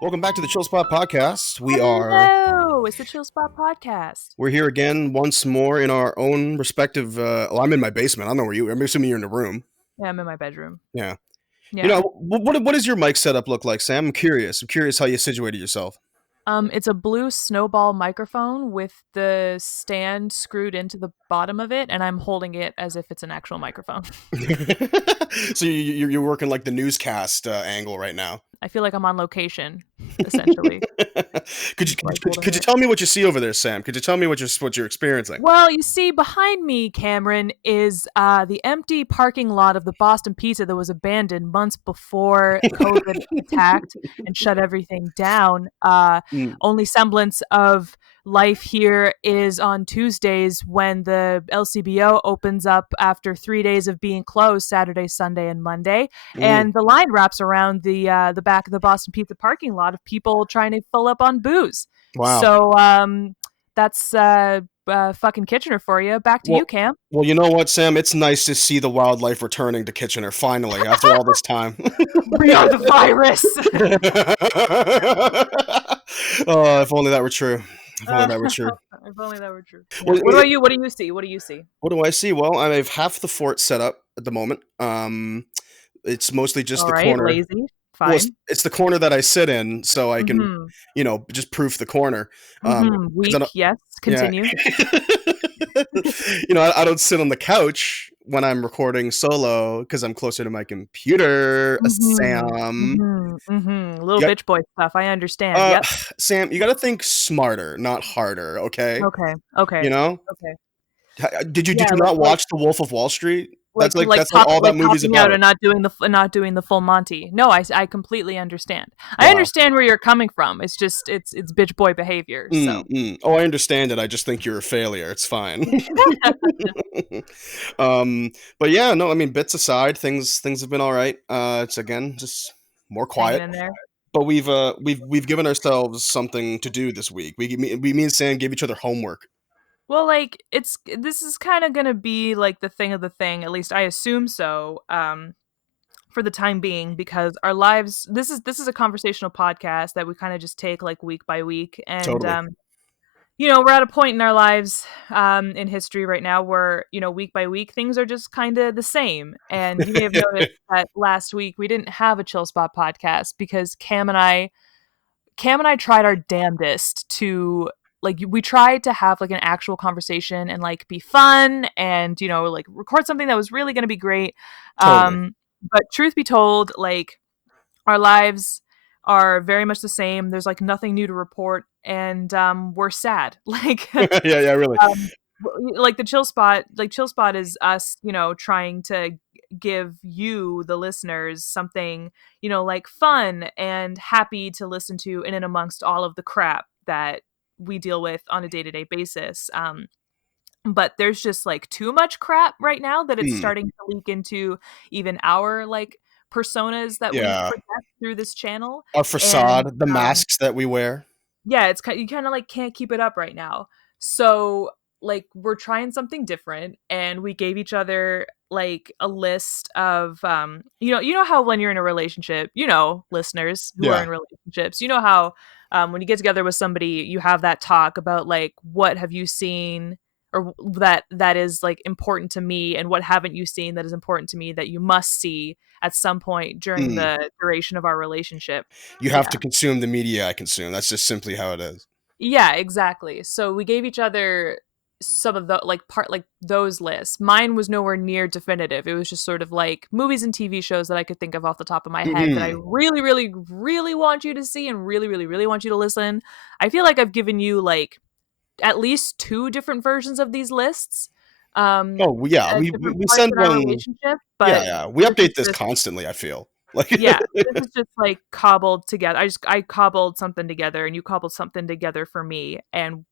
Welcome back to the Chill Spot Podcast. Hello, it's the Chill Spot Podcast. We're here again once more in our own respective. Well, I'm in my basement. I don't know where you. I'm assuming you're in the room. Yeah, I'm in my bedroom. Yeah. Yeah. What does your mic setup look like, Sam? I'm curious. I'm curious how you situated yourself. It's a blue snowball microphone with the stand screwed into the bottom of it, and I'm holding it as if it's an actual microphone. So you're working like the newscast angle right now. I feel like I'm on location, essentially. Could you tell me what you see over there, Sam? Could you tell me what you're experiencing? Well, you see, behind me, Cameron, is the empty parking lot of the Boston Pizza that was abandoned months before COVID attacked and shut everything down. Only semblance of life here is on Tuesdays when the LCBO opens up after 3 days of being closed, Saturday, Sunday, and Monday, and the line wraps around the back of the Boston Pizza parking lot of people trying to fill up on booze. Wow. So that's fucking Kitchener for you. Back to you, Cam. Well, you know what, Sam? It's nice to see the wildlife returning to Kitchener finally after all this time. We are the virus. Oh, if only that were true. If only that were true. If only that were true. Well, what about you? What do you see? What do you see? What do I see? Well, I have half the fort set up at the moment. It's mostly just All the right, corner. lazy. Fine. Well, it's the corner that I sit in, so I can, just proof the corner. Weak, yes. Continue. Yeah. I don't sit on the couch when I'm recording solo because I'm closer to my computer. Sam, Little bitch boy stuff. I understand. Yep. Sam, you got to think smarter, not harder. Okay. Okay. You know. Okay. Did you not watch The Wolf of Wall Street? That's all that movie's about. Out and not doing the full Monty. No, I completely understand. Wow. I understand where you're coming from. It's just it's bitch boy behavior. So. Oh, I understand it. I just think you're a failure. It's fine. But yeah, no. I mean, bits aside, things have been all right. It's again just more quiet. In there. But we've given ourselves something to do this week. Me and Sam gave each other homework. Well, like this is kind of gonna be like the thing of the thing. At least I assume so. For the time being, because our lives. This is a conversational podcast that we kind of just take like week by week, and totally. We're at a point in our lives in history right now where week by week things are just kind of the same. And you may have noticed that last week we didn't have a Chill Spot podcast because Cam and I tried our damnedest to. Like we tried to have like an actual conversation and like be fun and like record something that was really going to be great. Totally. But truth be told, like our lives are very much the same. There's like nothing new to report, and we're sad. Like yeah, really. Like the Chill Spot, Chill Spot is us, trying to give you the listeners something like fun and happy to listen to in and amongst all of the crap that we deal with on a day-to-day basis. But there's just like too much crap right now that it's starting to leak into even our like personas that we project through this channel. Our facade, the masks that we wear. Yeah, it's you kind of like can't keep it up right now. So like we're trying something different, and we gave each other like a list of you know how when you're in a relationship, listeners who are in relationships, how when you get together with somebody, you have that talk about like what have you seen or that is like important to me, and what haven't you seen that is important to me that you must see at some point during the duration of our relationship. You have to consume the media I consume. That's just simply how it is. Yeah, exactly. So we gave each other some of the like those lists. Mine was nowhere near definitive. It was just sort of like movies and TV shows that I could think of off the top of my head that I really, really, really want you to see and really, really, really want you to listen. I feel like I've given you like at least 2 different versions of these lists. We send one. But we update this constantly. I feel like this is just like cobbled together. I cobbled something together, and you cobbled something together for me. And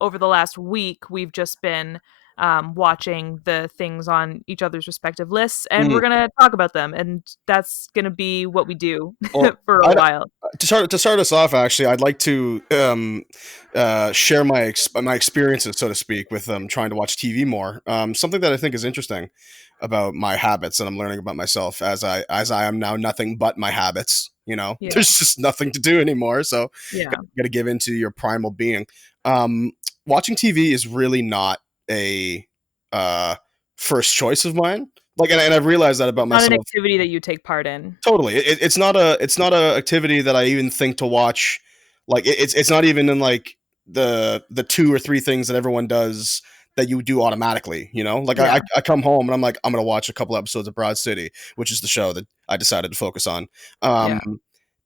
over the last week, we've just been watching the things on each other's respective lists, and we're gonna talk about them, and that's gonna be what we do for a while. To start us off, actually, I'd like to share my experiences, so to speak, with trying to watch TV more. Something that I think is interesting about my habits, and I'm learning about myself as I am now nothing but my habits. You know, Yeah. there's just nothing to do anymore. So Yeah. got to give into your primal being. Um, Watching TV is really not a uh, first choice of mine. Like, and I've realized that about It's not an myself. activity that you take part in. Totally, it's not a activity that I even think to watch. Like, it's not even in like the two or three things that everyone does that you do automatically. You know, like Yeah. I come home and I'm like, I'm gonna watch a couple episodes of Broad City, which is the show that I decided to focus on. Yeah.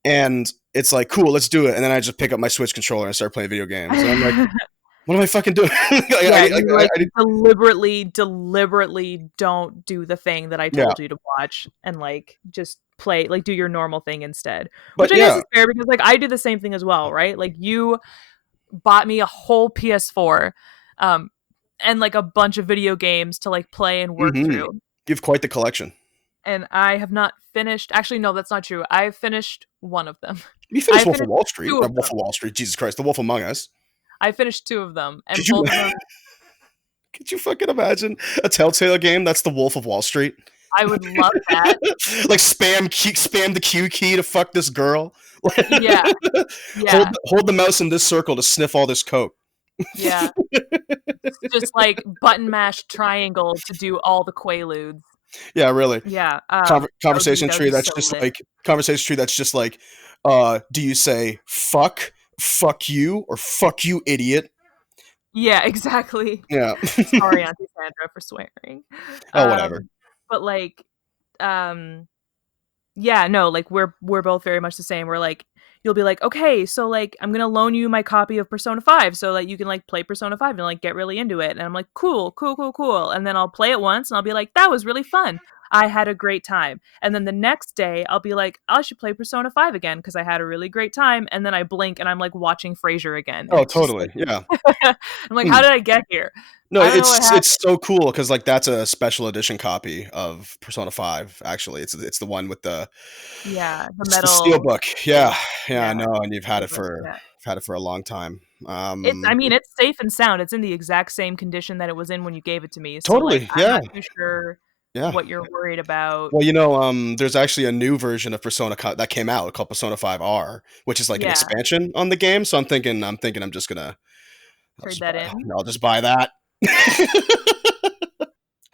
And it's like, cool, let's do it. And then I just pick up my Switch controller and start playing video games. And I'm like, what am I fucking doing? Yeah, you like deliberately don't do the thing that I yeah, told you to watch and like just play like do your normal thing instead. Which but I guess yeah, is fair because like I do the same thing as well, right? Like you bought me a whole PS4 um and like a bunch of video games to like play and work mm-hmm. through. You have quite the collection. And I have not finished. Actually, no, that's not true. I've finished one of them. You I finished Wolf of finished Wall Street. two of Wolf them. of Wall Street. Jesus Christ, The Wolf Among Us. I finished two of them, and Could you both of them could you fucking imagine a Telltale game that's The Wolf of Wall Street? I would love that. Like spam the Q key to fuck this girl. Yeah, yeah, Hold the mouse in this circle to sniff all this coke. yeah. Just like button mash triangle to do all the quaaludes. Yeah, really. Yeah, Conversation that would tree be that's so just lit. like do you say fuck you, or fuck you, idiot? Yeah, exactly. Yeah. Sorry, Auntie Sandra, for swearing. Oh, whatever. But like, um, yeah, no, like we're both very much the same. We're like, you'll be like, okay, so like I'm gonna loan you my copy of Persona 5 so that you can like play Persona 5 and like get really into it. And I'm like, cool, cool, cool, cool. And then I'll play it once and I'll be like, that was really fun. I had a great time. And then the next day I'll be like, I should play Persona 5 again because I had a really great time. And then I blink and I'm like watching Frasier again. And Oh, it's just totally. like Yeah. I'm like, how Hmm. did I get here? No, I don't know what happened. it's so cool because like that's a special edition copy of Persona 5. Actually, it's the one with Yeah, the it's the steel metal book. Yeah, case. yeah, I Yeah. know, and But, yeah. you've had it for a long time. It's I mean, it's safe and sound. It's in the exact same condition that it was in when you gave it to me. So like Totally. I'm Yeah, not too sure yeah. what you're worried about. Well, you know, there's actually a new version of that came out called Persona 5 R, which is like an Yeah, expansion on the game. So I'm thinking I'm just gonna trade that in. I'll just buy that.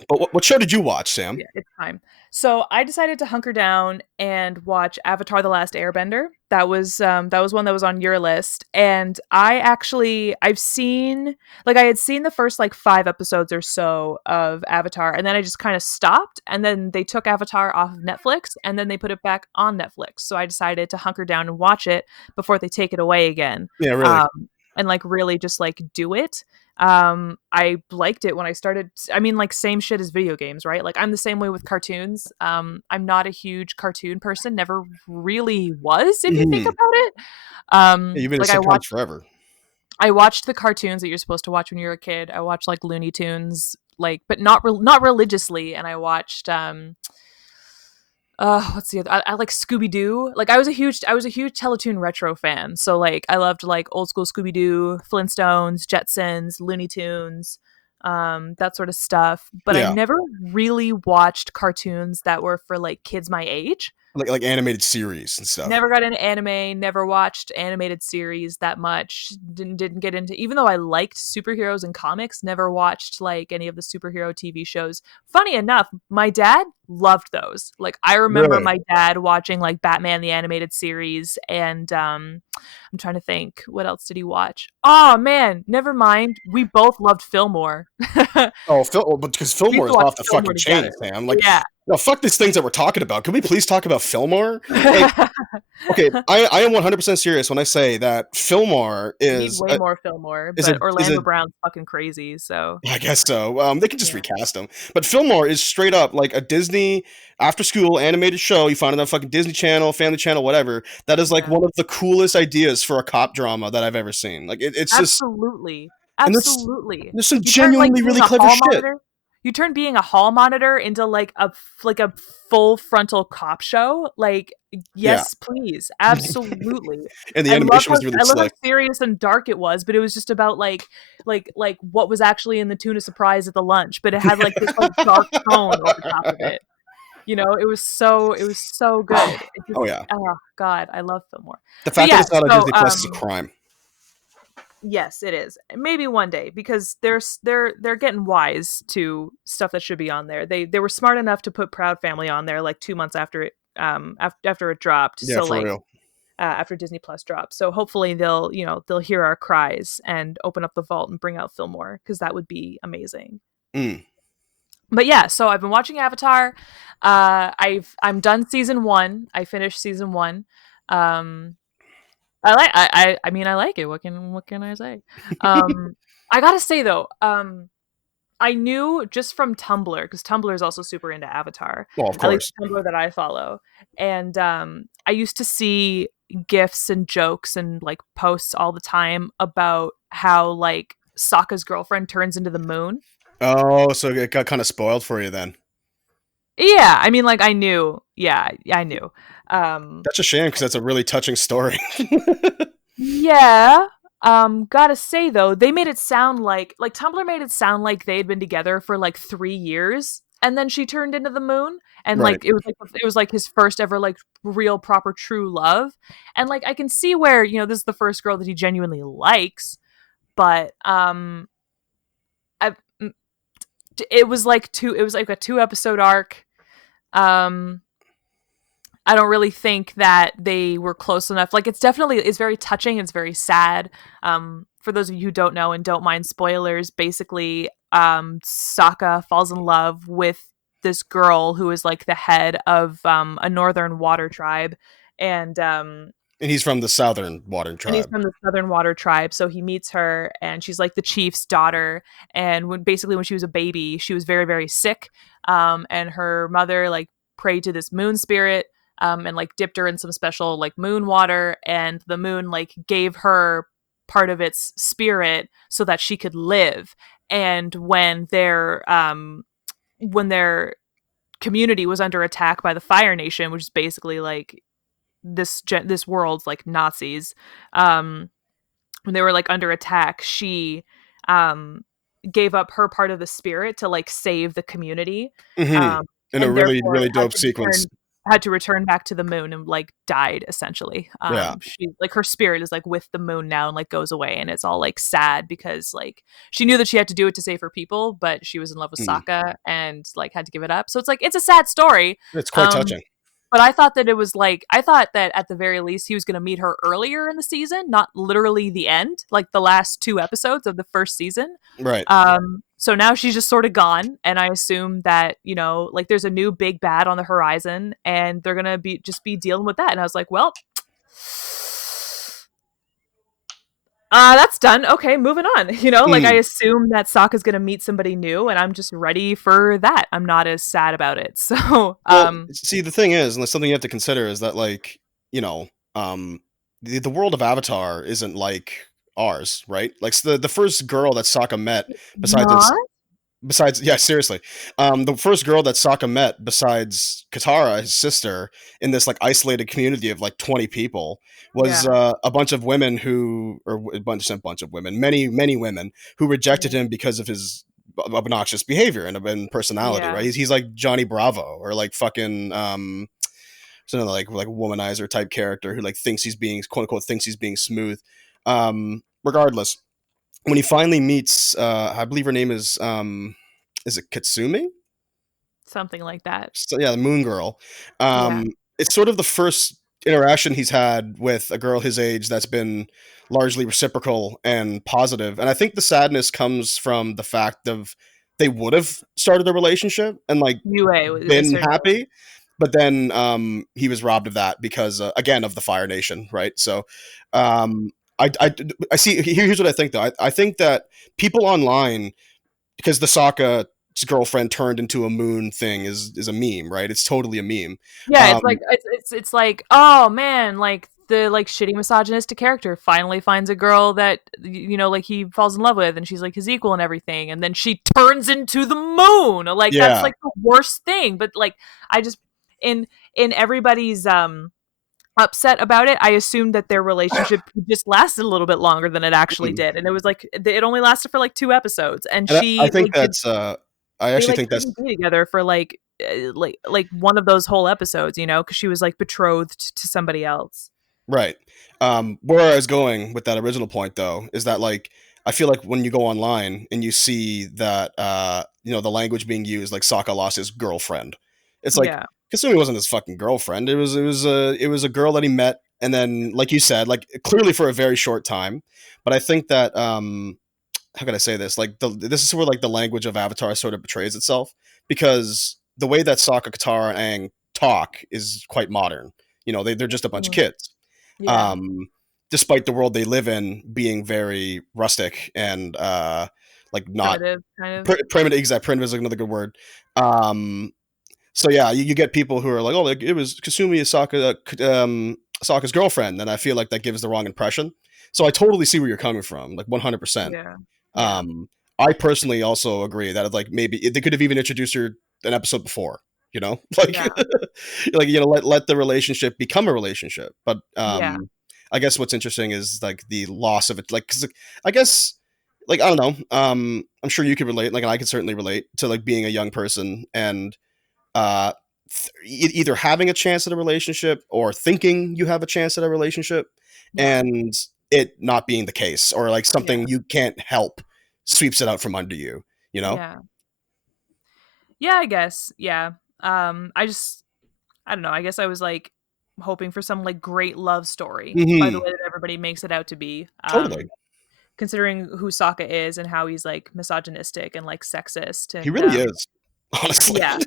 But what show did you watch, Sam? Yeah, it's time. So I decided to hunker down and watch Avatar: The Last Airbender. That was one that was on your list, and I've seen like I had seen the first like 5 episodes or so of Avatar, and then I just kind of stopped, and then they took Avatar off of Netflix, and then they put it back on Netflix. So I decided to hunker down and watch it before they take it away again, Yeah, really. um, and like really just like do it. I liked it when I started. I mean, like same shit as video games, right? Like I'm the same way with cartoons. I'm not a huge cartoon person, never really was if you think Mhm. about it. Yeah, you've been in Like sitcoms forever. I watched the cartoons that you're supposed to watch when you're a kid. I watched like Looney Tunes, like but not religiously, and I watched what's the other? I like Scooby Doo. Like I was a huge Teletoon retro fan. So like I loved like old school Scooby Doo, Flintstones, Jetsons, Looney Tunes, that sort of stuff. But I Yeah, never really watched cartoons that were for like kids my age. like animated series and stuff. Never got into anime, never watched animated series that much. Didn't get into even though I liked superheroes and comics, never watched like any of the superhero TV shows. Funny enough, my dad loved those. Like I remember Really? my dad watching like Batman the animated series and I'm trying to think what else did he watch? Oh man, never mind. We both loved Fillmore. Oh, but because We used Fillmore to is watch off the Fillmore fucking chain, together. Sam. Like, Yeah. no, fuck these things that we're talking about. Can we please talk about Fillmore? Like, okay, I am 100% serious when I say that Fillmore We need way more Fillmore, is a but is a Orlando Brown's fucking crazy, so I guess so. They can just yeah. recast him. But Fillmore is straight up like a Disney after school animated show you find on the fucking Disney Channel, Family Channel, whatever. That is like Yeah. one of the coolest ideas for a cop drama that I've ever seen. Like it's just Absolutely. and Absolutely. there's some You turn like genuinely being really a clever hall shit. monitor you turn being a hall monitor into like a full frontal cop show. Like, Yeah. yes, please. Absolutely. And the animation was really I love how slick. serious and dark it was, but it was just about like what was actually in the tuna surprise at the lunch, but it had like this like dark tone over top of it. It was so good. It just, Oh yeah, oh god, I love Fillmore. the But fact that yeah, it's not on so Disney Plus is a crime. yes, it is. Maybe one day, because they're getting wise to stuff that should be on there. They were smart enough to put Proud Family on there like 2 months after it after it dropped. Yeah, So for like real. after Disney Plus dropped. So hopefully they'll hear our cries and open up the vault and bring out Fillmore, because that would be amazing. Mm. But yeah, so I've been watching Avatar. I'm done season one. I finished season one. Um, I mean, I like it. What can I say? Um, I gotta say though, I knew just from Tumblr, because Tumblr is also super into Avatar, Well, of at least course. the Tumblr that I follow. And I used to see gifs and jokes and like posts all the time about how like Sokka's girlfriend turns into the moon. Oh, so it got kind of spoiled for you then. Yeah, I mean, like I knew. Yeah, I knew. Um, That's a shame because that's a really touching story. yeah. Gotta say though, they made it sound like Tumblr made it sound like they'd been together for like 3 years, and then she turned into the moon, and Right. like it was like his first ever like real proper true love, and like I can see where this is the first girl that he genuinely likes, but I, it was like a 2 episode arc. Um, I don't really think that they were close enough. Like it's very touching, it's very sad. For those of you who don't know and don't mind spoilers, basically Sokka falls in love with this girl who is like the head of a northern water tribe, and And he's from the Southern Water and he's Tribe. from the Southern Water Tribe. So he meets her, and she's like the chief's daughter. And when she was a baby, she was very, very sick. And her mother like prayed to this moon spirit, and like dipped her in some special like moon water, and the moon like gave her part of its spirit so that she could live. And when their community was under attack by the Fire Nation, which is basically like this world's like Nazis, um when they were like under attack, she um gave up her part of the spirit to like save the community, Hmm. um In a and really, therefore really dope sequence. had to return back to the moon and like died essentially. Yeah. She like her spirit is like with the moon now and like goes away, and it's all like sad because like she knew that she had to do it to save her people, but she was in love with Mm. Sokka and like had to give it up. So it's like it's a sad story. It's quite um touching. but I thought that at the very least he was going to meet her earlier in the season, not literally the end, like the last 2 episodes of the first season. Right. So now she's just sort of gone, and I assume that like there's a new big bad on the horizon, and they're gonna be dealing with that. And I was like, well, that's done. Okay, moving on. Like I Mm. assume that Sokka's gonna meet somebody new, and I'm just ready for that. I'm not as sad about it. So, Well, see, the thing is, and something you have to consider is that, like, you know, um, the world of Avatar isn't like ours, right? Like, so the first girl that Sokka met, besides not. yeah, seriously, the first girl that Sokka met, besides Katara, his sister, in this like isolated community of like 20 people, was Yeah. a bunch of women who, or a bunch of women, many women who rejected Yeah. him because of his obnoxious behavior and personality. Right? Yeah. He's like Johnny Bravo or like fucking some like womanizer type character who like thinks he's being quote unquote thinks he's being smooth. Regardless, when he finally meets, I believe her name is it Katsumi? Something like that. So, yeah, the Moon Girl. Yeah. It's sort of the first interaction he's had with a girl his age that's been largely reciprocal and positive. And I think the sadness comes from the fact of they would have started a relationship and like UA, they been certainly. happy, but then he was robbed of that because again of the Fire Nation, right? So um, I see. Here's what I think though. I think that people online, because the Sokka's girlfriend turned into a moon thing is a meme, right? It's totally a meme. Yeah, Um, it's like, oh man, like the like shitty misogynistic character finally finds a girl that like he falls in love with, and she's like his equal and everything, and then she turns into the moon. Like that's yeah, like the worst thing. But like I just in everybody's upset about it, I assumed that their relationship just lasted a little bit longer than it actually mm. did, and it was like it only lasted for like 2 episodes, and And she like did. I they actually like think that's couldn't be together for like one of those whole episodes, you know, because she was like betrothed to somebody else. right. Where I was going with that original point, though, is that like I feel like when you go online and you see that the language being used, like Sokka lost his girlfriend, it's like Yeah, Kasumi wasn't his fucking girlfriend. It was a girl that he met, and then like you said, like clearly for a very short time. But I think that how can I say this? Like this is where like the language of Avatar sort of betrays itself because the way that Sokka, Katara, and Aang talk is quite modern. They're just a bunch of mhm, kids. yeah, Um, Despite the world they live in being very rustic and like not primitive kind of. primitive. Exact primitive is like another good word. Um, so yeah, you get people who are like, oh, like, it was Kasumi Sokka's girlfriend, and I feel like that gives the wrong impression. So I totally see where you're coming from, like 100%. Yeah, yeah, Um, I personally also agree that like maybe they could have even introduced her an episode before, like yeah, like let the relationship become a relationship. But yeah, I guess what's interesting is like the loss of it, like 'cause, like, I guess like I don't know. I'm sure you could relate, like, and I could certainly relate to like being a young person and uh, either having a chance at a relationship or thinking you have a chance at a relationship yeah, and it not being the case, or like yeah, something you can't help sweeps it out from under you, you know? yeah, yeah. I guess, yeah. I don't know. I guess I was like hoping for some like great love story by the Hmm. way that everybody makes it out to be. Totally. Considering who Sokka is and how he's like misogynistic and like sexist He and really is, honestly. yeah.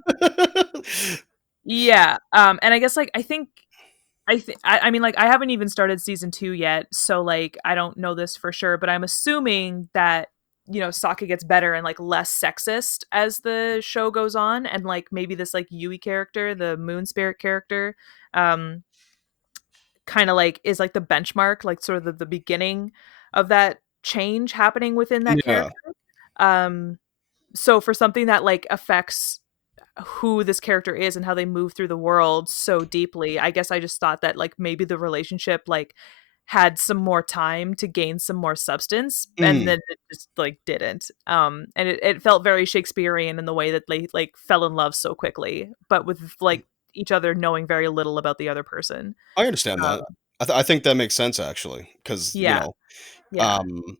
Yeah. And I guess like I mean like I haven't even started season 2 yet, so like I don't know this for sure, but I'm assuming that Sokka gets better and like less sexist as the show goes on, and like maybe this like Yui character, the moon spirit character, um kind of like is like the benchmark, like sort of the beginning of that change happening within that Yeah. character. Um so for something that like affects who this character is and how they move through the world so deeply, I guess I just thought that like maybe the relationship like had some more time to gain some more substance, and Mm. then it just like didn't. And it felt very Shakespearean in the way that they like fell in love so quickly, but with like each other knowing very little about the other person. I understand uh, that. I think that makes sense actually, because yeah, yeah. um,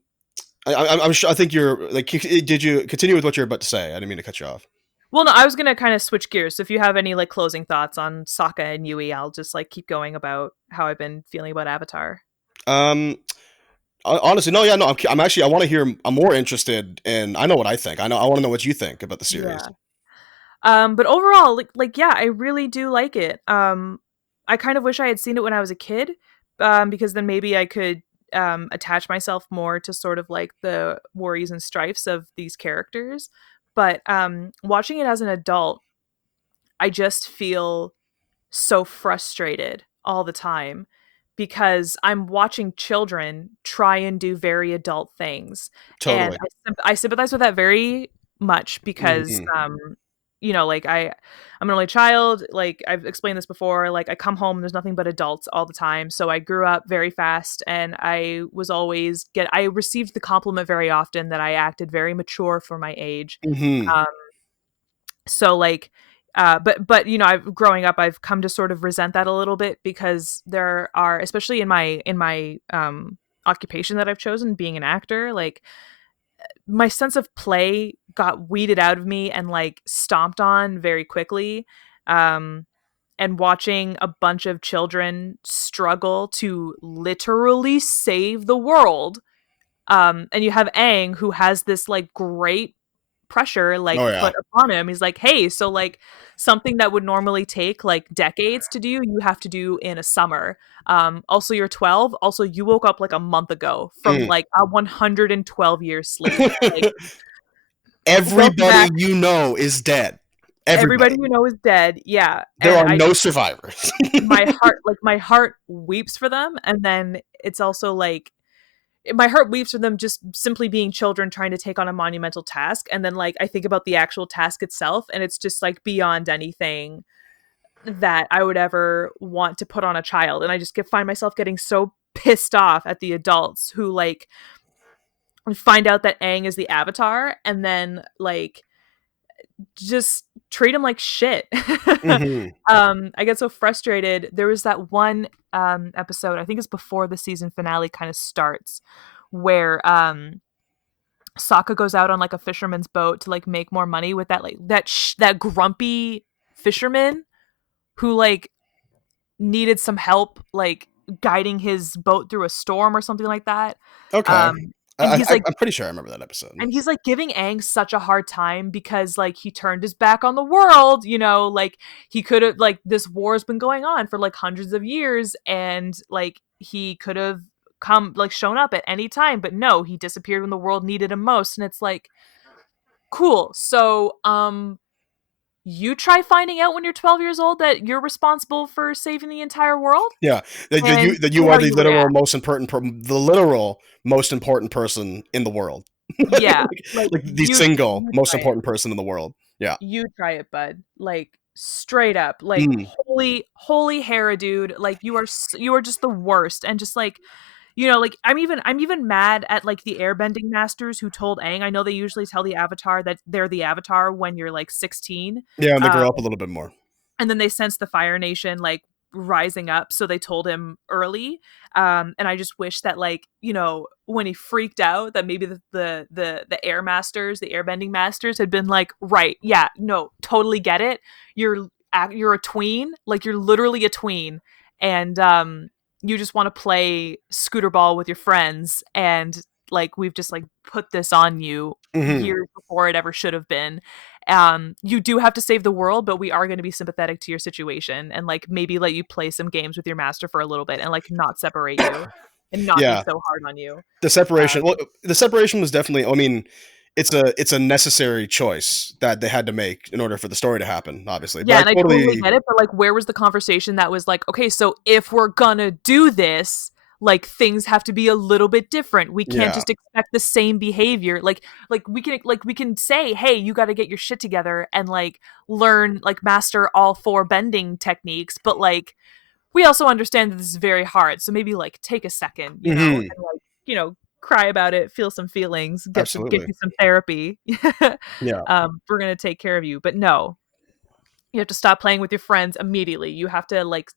I'm sure. I think you're like. Did you continue with what you're about to say? I didn't mean to cut you off. Well, no, I was gonna kind of switch gears. So if you have any like closing thoughts on Sokka and Yui, I'll just like keep going about how I've been feeling about Avatar. Um, Honestly, no, yeah, no. I'm actually. I want to hear. I'm more interested in. I know what I think. I know. I want to know what you think about the series. Yeah. But overall, like yeah, I really do like it. I kind of wish I had seen it when I was a kid, because then maybe I could attach myself more to sort of like the worries and strifes of these characters. But watching it as an adult, I just feel so frustrated all the time because I'm watching children try and do very adult things, and Totally. I sympathize with that very much because Hmm. like I'm an only child. Like I've explained this before, like I come home and there's nothing but adults all the time, so I grew up very fast, and I received the compliment very often that I acted very mature for my age. Hmm. um, so like but I've growing up, I've come to sort of resent that a little bit because there are, especially in my occupation that I've chosen, being an actor, like my sense of play got weeded out of me and like stomped on very quickly. um and watching a bunch of children struggle to literally save the world, and you have Aang, who has this like great pressure like Oh put yeah. upon him. He's like, hey, so like something that would normally take like decades to do, you have to do in a summer. Also you're 12, also you woke up like a month ago from Mm. like a 112-year sleep. Like welcome Everybody back. you know is dead. Everybody Everybody. you know is dead. Yeah. There And are I no just, survivors. my heart weeps for them, and then it's also like my heart weeps for them just simply being children trying to take on a monumental task, and then like I think about the actual task itself, and it's just like beyond anything that I would ever want to put on a child. And I just find myself getting so pissed off at the adults who like find out that Aang is the Avatar, and then like just treat him like shit. Hmm. I get so frustrated. There was that one episode, I think it's before the season finale kind of starts, where Sokka goes out on like a fisherman's boat to like make more money with that like that grumpy fisherman who like needed some help like guiding his boat through a storm or something like that. Okay. Um and he's like I'm pretty sure I remember that episode. giving Aang such a hard time because like he turned his back on the world, like he could have like this war's been going on for like hundreds of years and like he could have come like shown up at any time, but no, he disappeared when the world needed him most. And it's like, cool. So you try finding out when you're 12 years old that you're responsible for saving the entire world Yeah, and that see you are how you react. the literal most important person in the world, Yeah, like like the single you most try it. important person in the world. Yeah. You try it, bud. Like straight up, like Mm. holy Hera, dude. Like you are just the worst, and just like like I'm even mad at like the airbending masters who told Aang. I know they usually tell the Avatar that they're the Avatar when you're like 16. Yeah, and they Um, grow up a little bit more. and then they sensed the Fire Nation like rising up, so they told him early. And I just wish that like when he freaked out that maybe the air masters, the airbending masters had been like, right, yeah, no, totally get it, you're a tween, like you're literally a tween, and you just want to play scooter ball with your friends, and like we've just like put this on you Hmm. years before it ever should have been. You do have to save the world, but we are going to be sympathetic to your situation and like maybe let you play some games with your master for a little bit and like not separate you and not be Yeah, so hard on you. the separation. Um, Well, the separation was definitely. I mean, it's a necessary choice that they had to make in order for the story to happen. Obviously, but yeah, I and I totally totally. get it, but like, where was the conversation that was like, okay, so if we're gonna do this, like things have to be a little bit different. We can't Yeah. just expect the same behavior. Like we can say, hey, you got to get your shit together and like learn like master all four bending techniques, but like we also understand that this is very hard. So maybe like take a second, Hmm. and like, cry about it, feel some feelings, get Absolutely. you some therapy. Yeah. We're gonna take care of you. But no, you have to stop playing with your friends immediately. You have to like,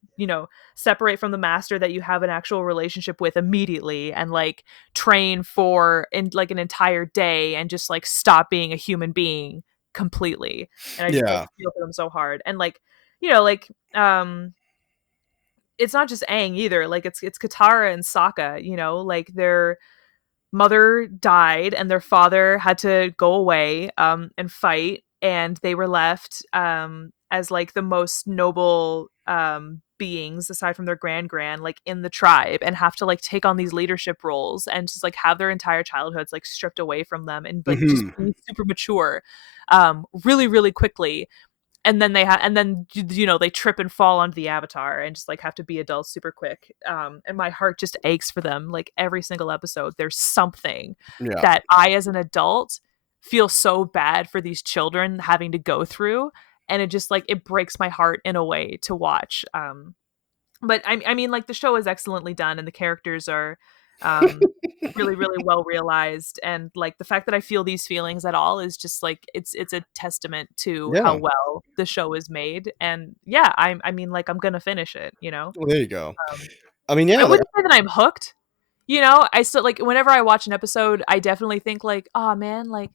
separate from the master that you have an actual relationship with immediately and like train for in like an entire day and just like stop being a human being completely. And I just like Yeah. feel for them so hard. And like, like it's not just Aang either. Like it's Katara and Sokka, like their mother died and their father had to go away and fight, and they were left as like the most noble beings aside from their grand like in the tribe, and have to like take on these leadership roles and just like have their entire childhoods like stripped away from them and like just Hmm. be super mature really really quickly. And then they trip and fall onto the Avatar and just like have to be adults super quick. And my heart just aches for them. Like every single episode there's something Yeah. that I as an adult feel so bad for these children having to go through, and it just like it breaks my heart in a way to watch. But I mean, like the show is excellently done and the characters are um really really well realized, and like the fact that I feel these feelings at all is just like it's a testament to how Yeah. well the show is made. And yeah, I mean, like I'm gonna finish it. Well, there you go. um I mean, I yeah. Like, wouldn't say that I'm hooked. I still like whenever I watch an episode I definitely think like, oh man, like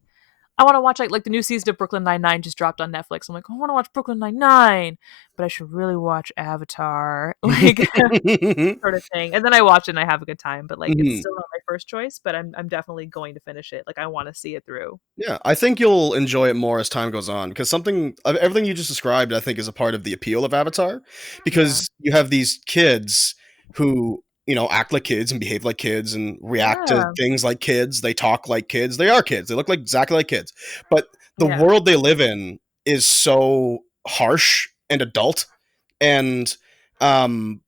I want to watch like the new season of Brooklyn Nine-Nine just dropped on Netflix. I'm like, I want to watch Brooklyn Nine-Nine, but I should really watch Avatar. Like sort of thing. And then I watch it and I have a good time, but like it's Mhm. still not my first choice, but I'm definitely going to finish it. Like I want to see it through. Yeah, I think you'll enjoy it more as time goes on because everything you just described, I think, is a part of the appeal of Avatar, Yeah. because you have these kids who act like kids and behave like kids and react to Yeah. things like kids. They talk like kids. They are kids. They look like exactly like kids, but the Yeah. world they live in is so harsh and adult, and um,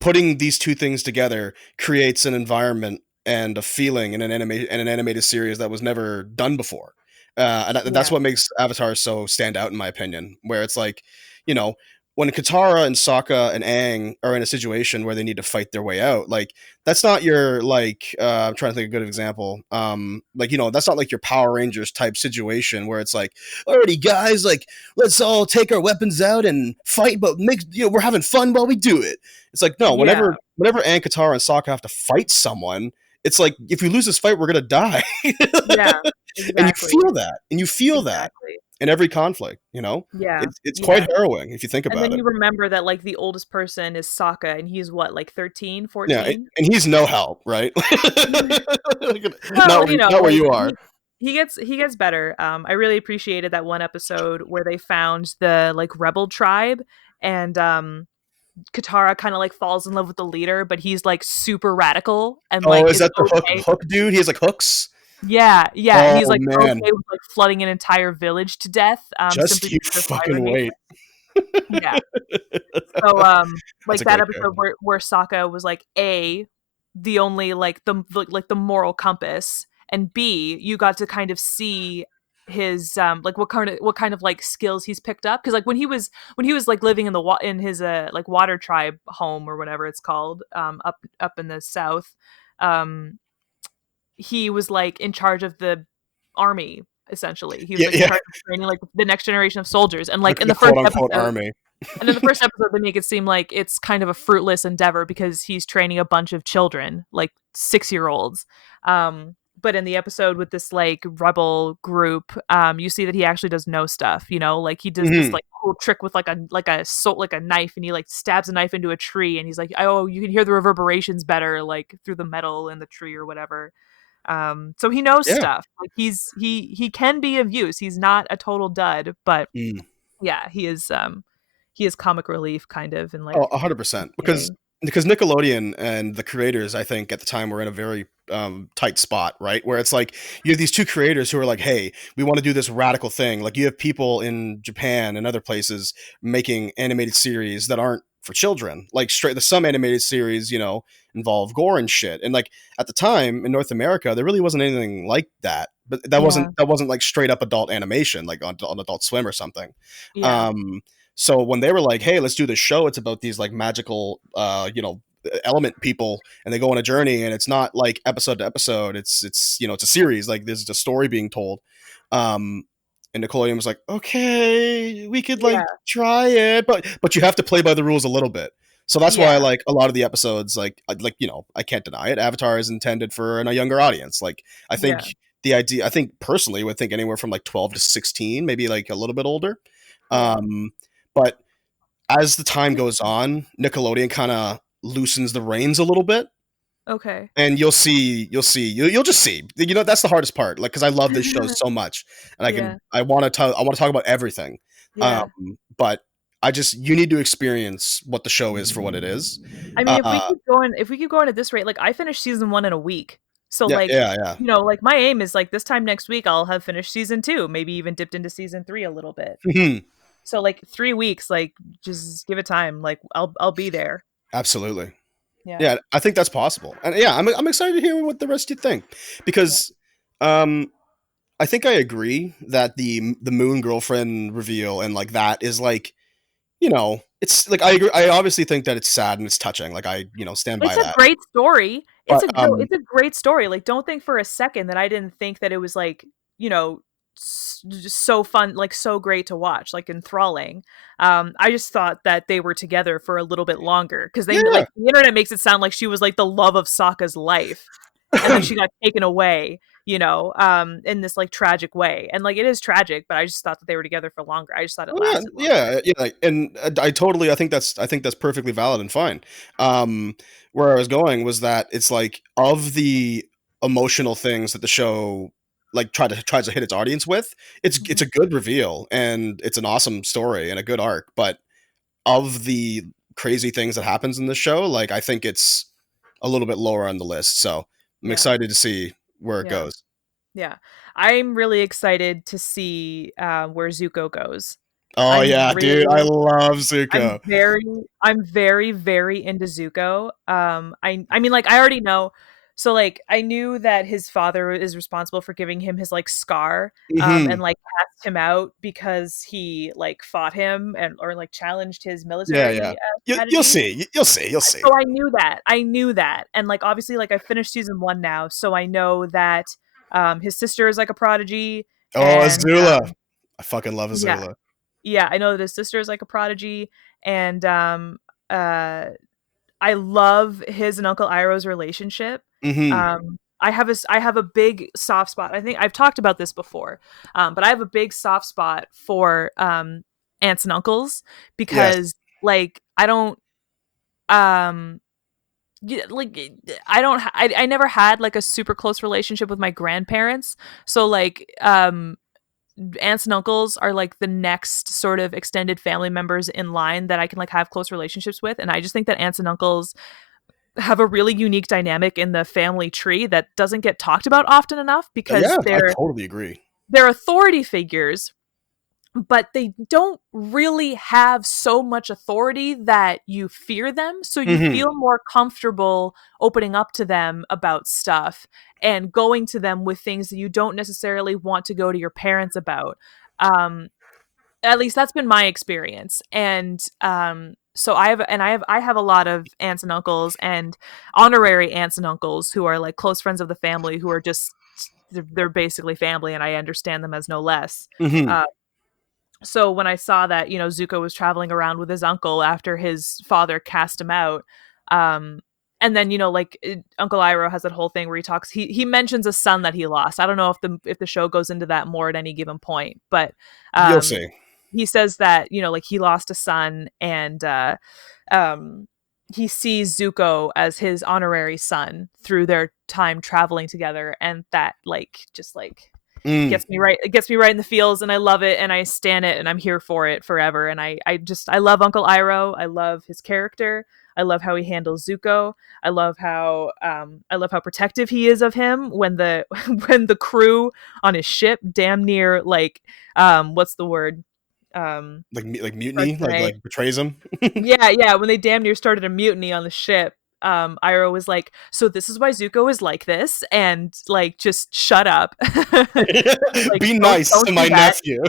putting these two things together creates an environment and a feeling in an animated series that was never done before. And that's Yeah. what makes Avatar so stand out, in my opinion. Where it's like, you know, when Katara and Sokka and Aang are in a situation where they need to fight their way out, like that's not your like I'm trying to think of a good example. Like that's not like your Power Rangers type situation where it's like, alrighty guys, like let's all take our weapons out and fight, but make we're having fun while we do it. It's like no, Yeah. whenever Aang, Katara, and Sokka have to fight someone, it's like if we lose this fight, we're gonna die. Yeah. And you Exactly. feel that, Exactly. in every conflict. Yeah. It's quite Yeah. harrowing if you think And about then it. you remember that like the oldest person is Sokka and he's what, like 13, Yeah, 14? and he's no help, right? Well, Not where like you are. he gets better. I really appreciated that one episode where they found the like rebel tribe, and Katara kind of like falls in love with the leader, but he's like super radical and Oh, like is is that the okay. hook dude? He has like hooks. Yeah, yeah, and he's Oh like man, okay with like flooding an entire village to death, simply just you because they're Fire fucking Nation. wait. Yeah. So That's like a that great episode character. where Sokka was like the only like the moral compass, and B, you got to kind of see his like what kind of like skills he's picked up, because like when he was like living in in his like water tribe home or whatever it's called, up in the south, um he was like in charge of the army. Essentially, he was Yeah, like in yeah, charge of training like the next generation of soldiers, and like in the the first quote unquote episode army. they make it seem like it's kind of a fruitless endeavor because he's training a bunch of children, like 6-year-olds. But in the episode with this like rebel group, you see that he actually does know stuff. Like he does this Hmm. like whole trick with like a knife, and he like stabs a knife into a tree, and he's like, oh, you can hear the reverberations better like through the metal in the tree or whatever. So he knows Yeah. stuff. Like he can be of use. He's not a total dud, but Mm. yeah, he is comic relief kind of, and Oh, like 100%. entertaining. Because Nickelodeon and the creators, I think, at the time were in a very tight spot, right? Where it's like you have these two creators who are like, "Hey, we want to do this radical thing." Like you have people in Japan and other places making animated series that aren't for children. Like straight, the some animated series, involve gore and shit. And like at the time in North America, there really wasn't anything like that. But Yeah. that wasn't like straight up adult animation, like on Adult Swim or something. Yeah. Um, so when they were like, "Hey, let's do this show," it's about these like magical, element people, and they go on a journey, and it's not like episode to episode. It's a series. Like there's a story being told. Um, and Nickelodeon was like, "Okay, we could like Yeah. try it, but you have to play by the rules a little bit." So that's why Yeah. like a lot of the episodes, I can't deny it. Avatar is intended for a younger audience. Like I think Yeah. I think personally would think anywhere from like 12 to 16, maybe like a little bit older. Yeah. Um, but as the time goes on, Nickelodeon kind of loosens the reins a little bit, Okay. and you'll just see. That's the hardest part. Like, because I love this show so much, and Yeah. I want to talk about everything. Um, Yeah. but you need to experience what the show is for what it is. I mean, Uh, if we keep going at this rate, like I finished season 1 in a week. So yeah, like, yeah, yeah. like my aim is like this time next week I'll have finished season 2, maybe even dipped into season 3 a little bit. Mhm. So like 3 weeks, like just give it time. Like I'll be there. Absolutely. Yeah. Yeah, I think that's possible, and yeah, I'm excited to hear what the rest of you think Yeah. because. Um, I think I agree that the Moon girlfriend reveal and like that is like it's like I agree. I obviously think that it's sad and it's touching. Like I stand by It's a that. great story. But It's a great story. Like, don't think for a second that I didn't think that it was like, you know, just so fun, like so great to watch, like enthralling. I just thought that they were together for a little bit longer because yeah, like the internet makes it sound like she was like the love of Sokka's life, and then she got taken away, in this like tragic way. And like it is tragic, but I just thought that they were together for longer. I just thought it oh, yeah, lasted longer. yeah, yeah, and I think that's perfectly valid and fine. Um, where I was going was that it's like of the emotional things that the show like tries to hit its audience with, it's Mhm. a good reveal and it's an awesome story and a good arc. But of the crazy things that happens in the show, like I think it's a little bit lower on the list. So I'm Yeah. excited to see where it Yeah. goes. Yeah. I'm really excited to see where Zuko goes. Oh I'm yeah, dude, I really love I'm Zuko. very I'm very very into Zuko. I mean like I already know. So like I knew that his father is responsible for giving him his like scar, and Hmm. like cast him out because he like fought him and or like challenged his Yeah, yeah. military You'll strategy. see. You'll see. You'll see. So I knew that. I knew that. And like obviously like I finished season 1 now, so I know that his sister is like a prodigy Oh, and Azula. I fucking love yeah. Azula. Yeah, I know that his sister is like a prodigy and uh I love his and Uncle Iroh's relationship. Hmm. I have a big soft spot. I think I've talked about this before, but I have a big soft spot for aunts and uncles Yes. because like I don't um yeah, like I don't I never had like a super close relationship with my grandparents. So like aunts and uncles are like the next sort of extended family members in line that I can like have close relationships with, and I just think that aunts and uncles have a really unique dynamic in the family tree that doesn't get talked about often enough because Yeah, I totally agree. they're authority figures, but they don't really have so much authority that you fear them. So you Hmm. feel more comfortable opening up to them about stuff and going to them with things that you don't necessarily want to go to your parents about. Um, at least that's been my experience. And so I have a lot of aunts and uncles and honorary aunts and uncles who are like close friends of the family who are just they're basically family and I understand them as no less. Hmm. Uh, so when I saw that, Zuko was traveling around with his uncle after his father cast him out, um, and then Uncle Iroh has that whole thing where he mentions a son that he lost. I don't know if the show goes into that more at any given point, but You'll um, see. he says that like he lost a son and um, he sees Zuko as his honorary son through their time traveling together, and that like just like Mm. gets me right. It gets me right in the feels, and I love it, and I stan it, and I'm here for it forever. And I love Uncle Iroh. I love his character. I love how he handles Zuko. I love how protective he is of him when the when the crew on his ship damn near like what's the word Like starts mutiny, with an A. like betrays him. Yeah, when they damn near started a mutiny on the ship, Iroh was like, "So this is why Zuko is like this," and like, just shut up, like Be don't nice don't to do my that. nephew.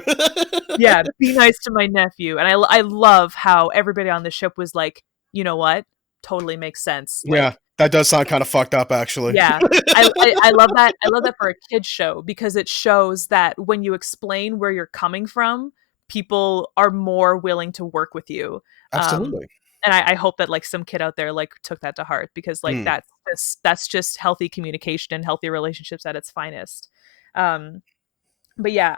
Yeah, be nice to my nephew, and I love how everybody on the ship was like, you know what, totally makes sense. Yeah, Like, that does sound kind of fucked up, actually. yeah, I love that. I love that for a kid show because it shows that when you explain where you're coming from, people are more willing to work with you. Um, Absolutely. and I hope that like some kid out there like took that to heart because like Mm. that's just healthy communication and healthy relationships at its finest. Um, but yeah,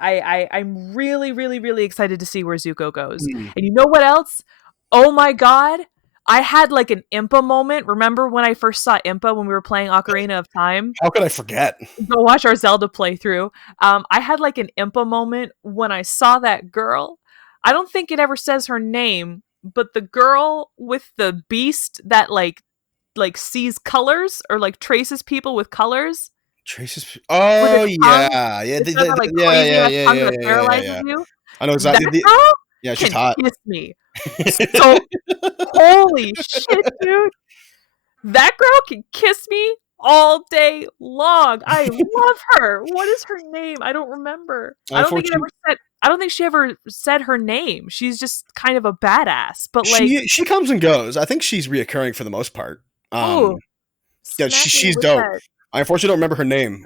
I'm really, really, really excited to see where Zuko goes. Mm. And you know what else? Oh my god. I had like an Impa moment. Remember when I first saw Impa when we were playing Ocarina of Time? How could I forget? Go watch our Zelda playthrough. I had like an Impa moment when I saw that girl. I don't think it ever says her name, but the girl with the beast that like sees colors or like traces people with colors Traces. with Oh its tongue. yeah, yeah, It's got that like yeah, crazy yeah, ass yeah, tongue yeah, that yeah, yeah, paralyzes yeah. you. I know exactly. That girl Yeah, she's can hot. kiss me. So holy shit, dude. That girl can kiss me all day long. I love her. What is her name? I don't remember. Unfortunately, I don't think she ever said her name. She's just kind of a badass. But like, she comes and goes. I think she's reoccurring for the most part. ooh, Yeah, smack me she's with dope. that. I unfortunately don't remember her name.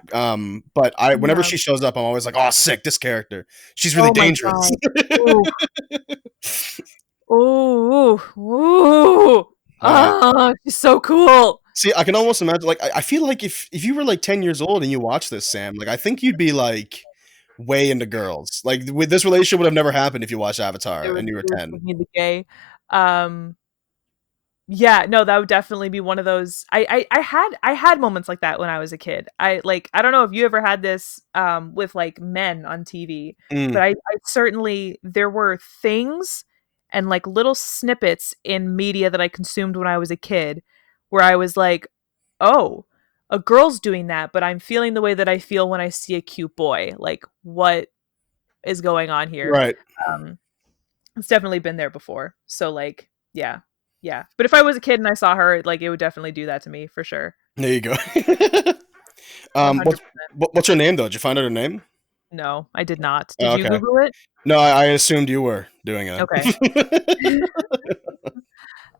But I whenever Yeah. she shows up, I'm always like, oh, sick, this character. She's really Oh my dangerous. god. Ooh. Ooh. Ooh. Yeah. Oh, she's so cool. See, I can almost imagine. Like, I feel like if you were like 10 years old and you watch this, Sam, like I think you'd be like way into girls. Like, with this relationship would have never happened if you watched Avatar and you were It would 10. give me the gay. Um Yeah, no, that would definitely be one of those. I had moments like that when I was a kid. I don't know if you ever had this with like men on TV, Mm, but I certainly there were things and like little snippets in media that I consumed when I was a kid where I was like, "Oh, a girl's doing that, but I'm feeling the way that I feel when I see a cute boy. Like what is going on here?" right. Um it's definitely been there before. So like, yeah. Yeah. But if I was a kid and I saw her, like it would definitely do that to me for sure. There you go. 100%. What's her name though? Did you find out her name? No, I did not. Did Oh, you okay. Google it? No, I assumed you were doing Okay. it.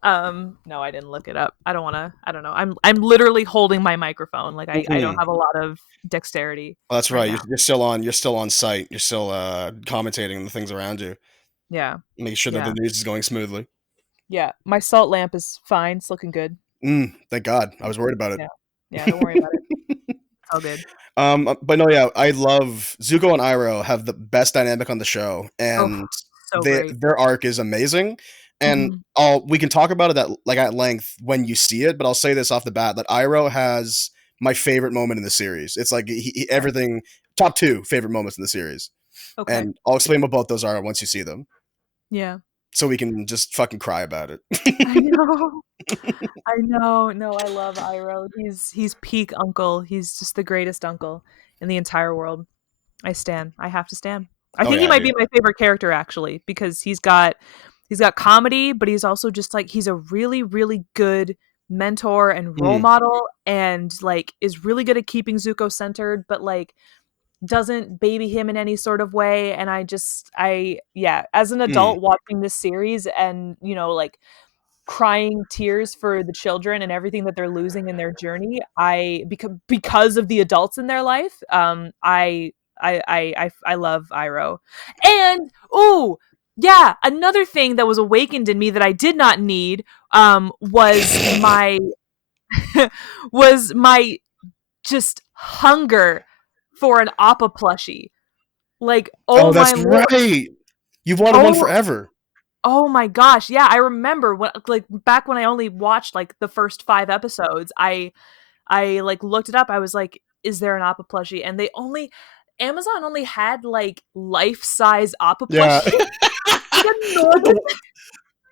No, I didn't look it up. I don't want to. I don't know. I'm literally holding my microphone. Like I don't Mhm. have a lot of dexterity Well, that's right right. now. You're still on. You're still on site. You're still commentating the things around you, Yeah. making sure that the Yeah. news is going smoothly. Yeah. My salt lamp is fine. It's looking good. Thank God. I was worried about Yeah. Yeah, don't worry about it. it. It's all good. But no, yeah, I love Zuko and Iroh have the best dynamic on the show, Oh, and so great. their arc is amazing. And Mhm. we can talk about it at length when you see it, but I'll say this off the bat that Iroh has my favorite moment in the series. It's like Okay. everything top two favorite moments in the series, Okay. and I'll explain what both those are once you see them, Yeah. so we can just fucking cry about I it. know. I know. No, I love Iroh. He's peak uncle. He's just the greatest uncle in the entire world. I stan. I have to stan. I Oh think he yeah, might dude. be my favorite character actually because he's got comedy, but he's also just like he's a really really good mentor and role Mm, model and like is really good at keeping Zuko centered, but like doesn't baby him in any sort of way and I yeah, as an mm. adult watching this series and like crying tears for the children and everything that they're losing in their journey. I because of the adults in their life. I love Iroh, and oh yeah, another thing that was awakened in me that I did not need was my was my just hunger for an Appa plushie. Like Oh, oh my that's lord, right. You've wanted one oh forever. Oh my gosh, yeah, I remember when like back when I only watched like the first 5 episodes, I like looked it up. I was like, is there an Appa plushie? And they only Amazon only had like life-size Appa Yeah. plushies, like enormous. the,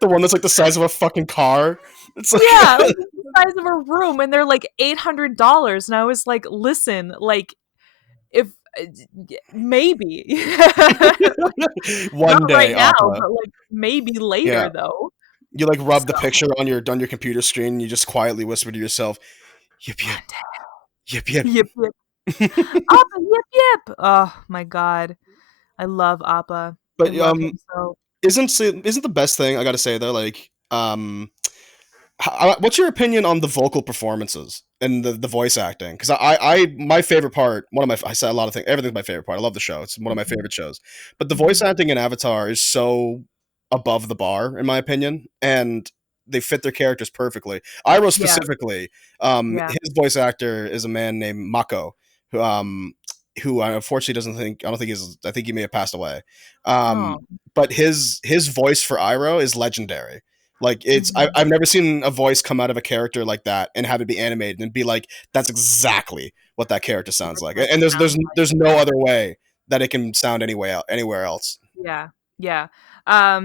the one that's like the size of a fucking car. It's like Yeah, like the size of a room and they're like $800 and I was like, "Listen, like if maybe not one right day, now, Appa. but like maybe Yeah. later though." You like rub the So, picture on your computer screen and you just quietly whisper to yourself, yip yip, one day. yip yip. Yep, yep. Appa, yip, yip. Oh my god. I love Appa. I But love him so. isn't the best thing I gotta say though, like what's your opinion on the vocal performances and the voice acting? Because my favorite part, one of my I said a lot of things. Everything's my favorite part. I love the show. It's one of my Mhm, favorite shows. But the voice mhm. acting in Avatar is so above the bar, in my opinion, and they fit their characters perfectly. Iroh Yeah, specifically, yeah. his voice actor is a man named Mako, who who I unfortunately doesn't think I don't think he's I think he may have passed away. Um, Oh. but his voice for Iroh is legendary. Like Mhm. I've never seen a voice come out of a character like that and have it be animated and be like that's exactly what that character sounds That's like. what And it sounds like. there's no other way that it can sound anywhere else. Yeah, yeah. I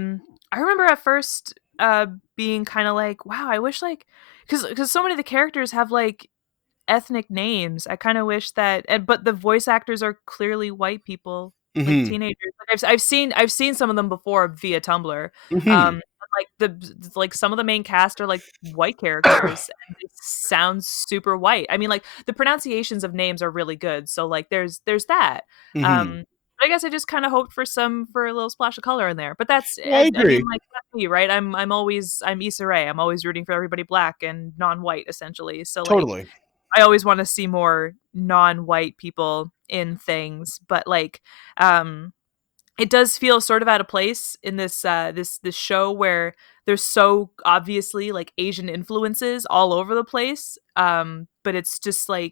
remember at first, being kinda like, "Wow, I wish, like" because so many of the characters have, like, ethnic names. I kinda wish that but the voice actors are clearly white people, like Hmm. teenagers. Like, I've seen some of them before via Tumblr. Hmm. Like, like, some of the main cast are, like, white characters, and they sound super white. I mean, like, the pronunciations of names are really good, so, like, there's that. Hmm. But I guess I just kinda hoped for a little splash of color in there, but that's Well, I I mean, agree like, that's me, right? I'm Issa Rae. I'm always rooting for everybody black and non-white, essentially, so, like, totally. I always wanna see more non-white people in things, but, like, um, it does feel sort of out of place in this show where there's so obviously, like, Asian influences all over the place, but it's just eh,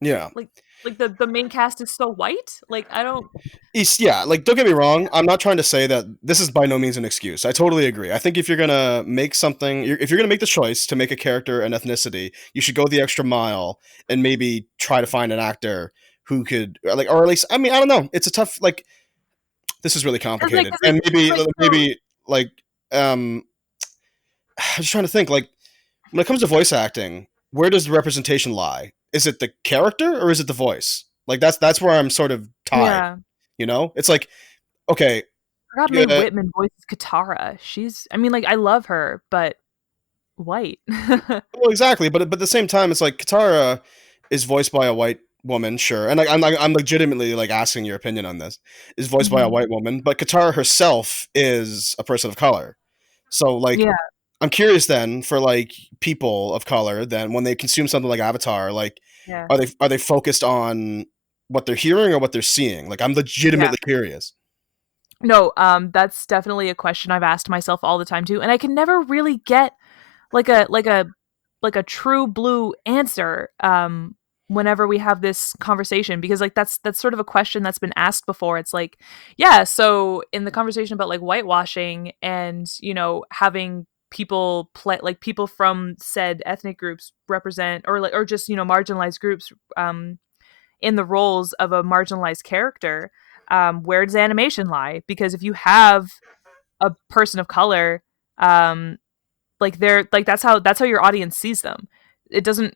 Yeah. like the main cast is so white? Like, I don't Yeah, like don't get me wrong. I'm not trying to say that this is by no means an excuse. I totally agree. I think if you're gonna make something, if you're gonna make the choice to make a character an ethnicity, you should go the extra mile and maybe try to find an actor who could, like, or at least, I mean, I don't know. It's a tough, like, this is really 'cause complicated, like and 'cause like so maybe like, um, I'm just trying to think, like, when it comes to voice acting, where does the representation lie? Is it the character or is it the voice? Like that's where I'm sort of tied. yeah. You know, it's like okay. forgot Mae Whitman voices Katara. I mean, like, I love her, but white. Well, exactly, but at the same time, it's like Katara is voiced by a white woman, sure, and I'm legitimately like asking your opinion on this. Is voiced by a Mhm. white woman, but Katara herself is a person of color. So like, Yeah, I'm curious then for like people of color, then when they consume something like Avatar, like, yeah, are they focused on what they're hearing or what they're seeing? Like, I'm yeah. legitimately curious. No, that's definitely a question I've asked myself all the time too, and I can never really get like a true blue answer whenever we have this conversation, because like that's sort of a question that's been asked before. It's like, yeah, so in the conversation about like whitewashing and, having people play, like people from said ethnic groups represent, or like, or just, marginalized groups in the roles of a marginalized character, where does animation lie? Because if you have a person of color, um like they're like, that's how your audience sees them. It doesn't,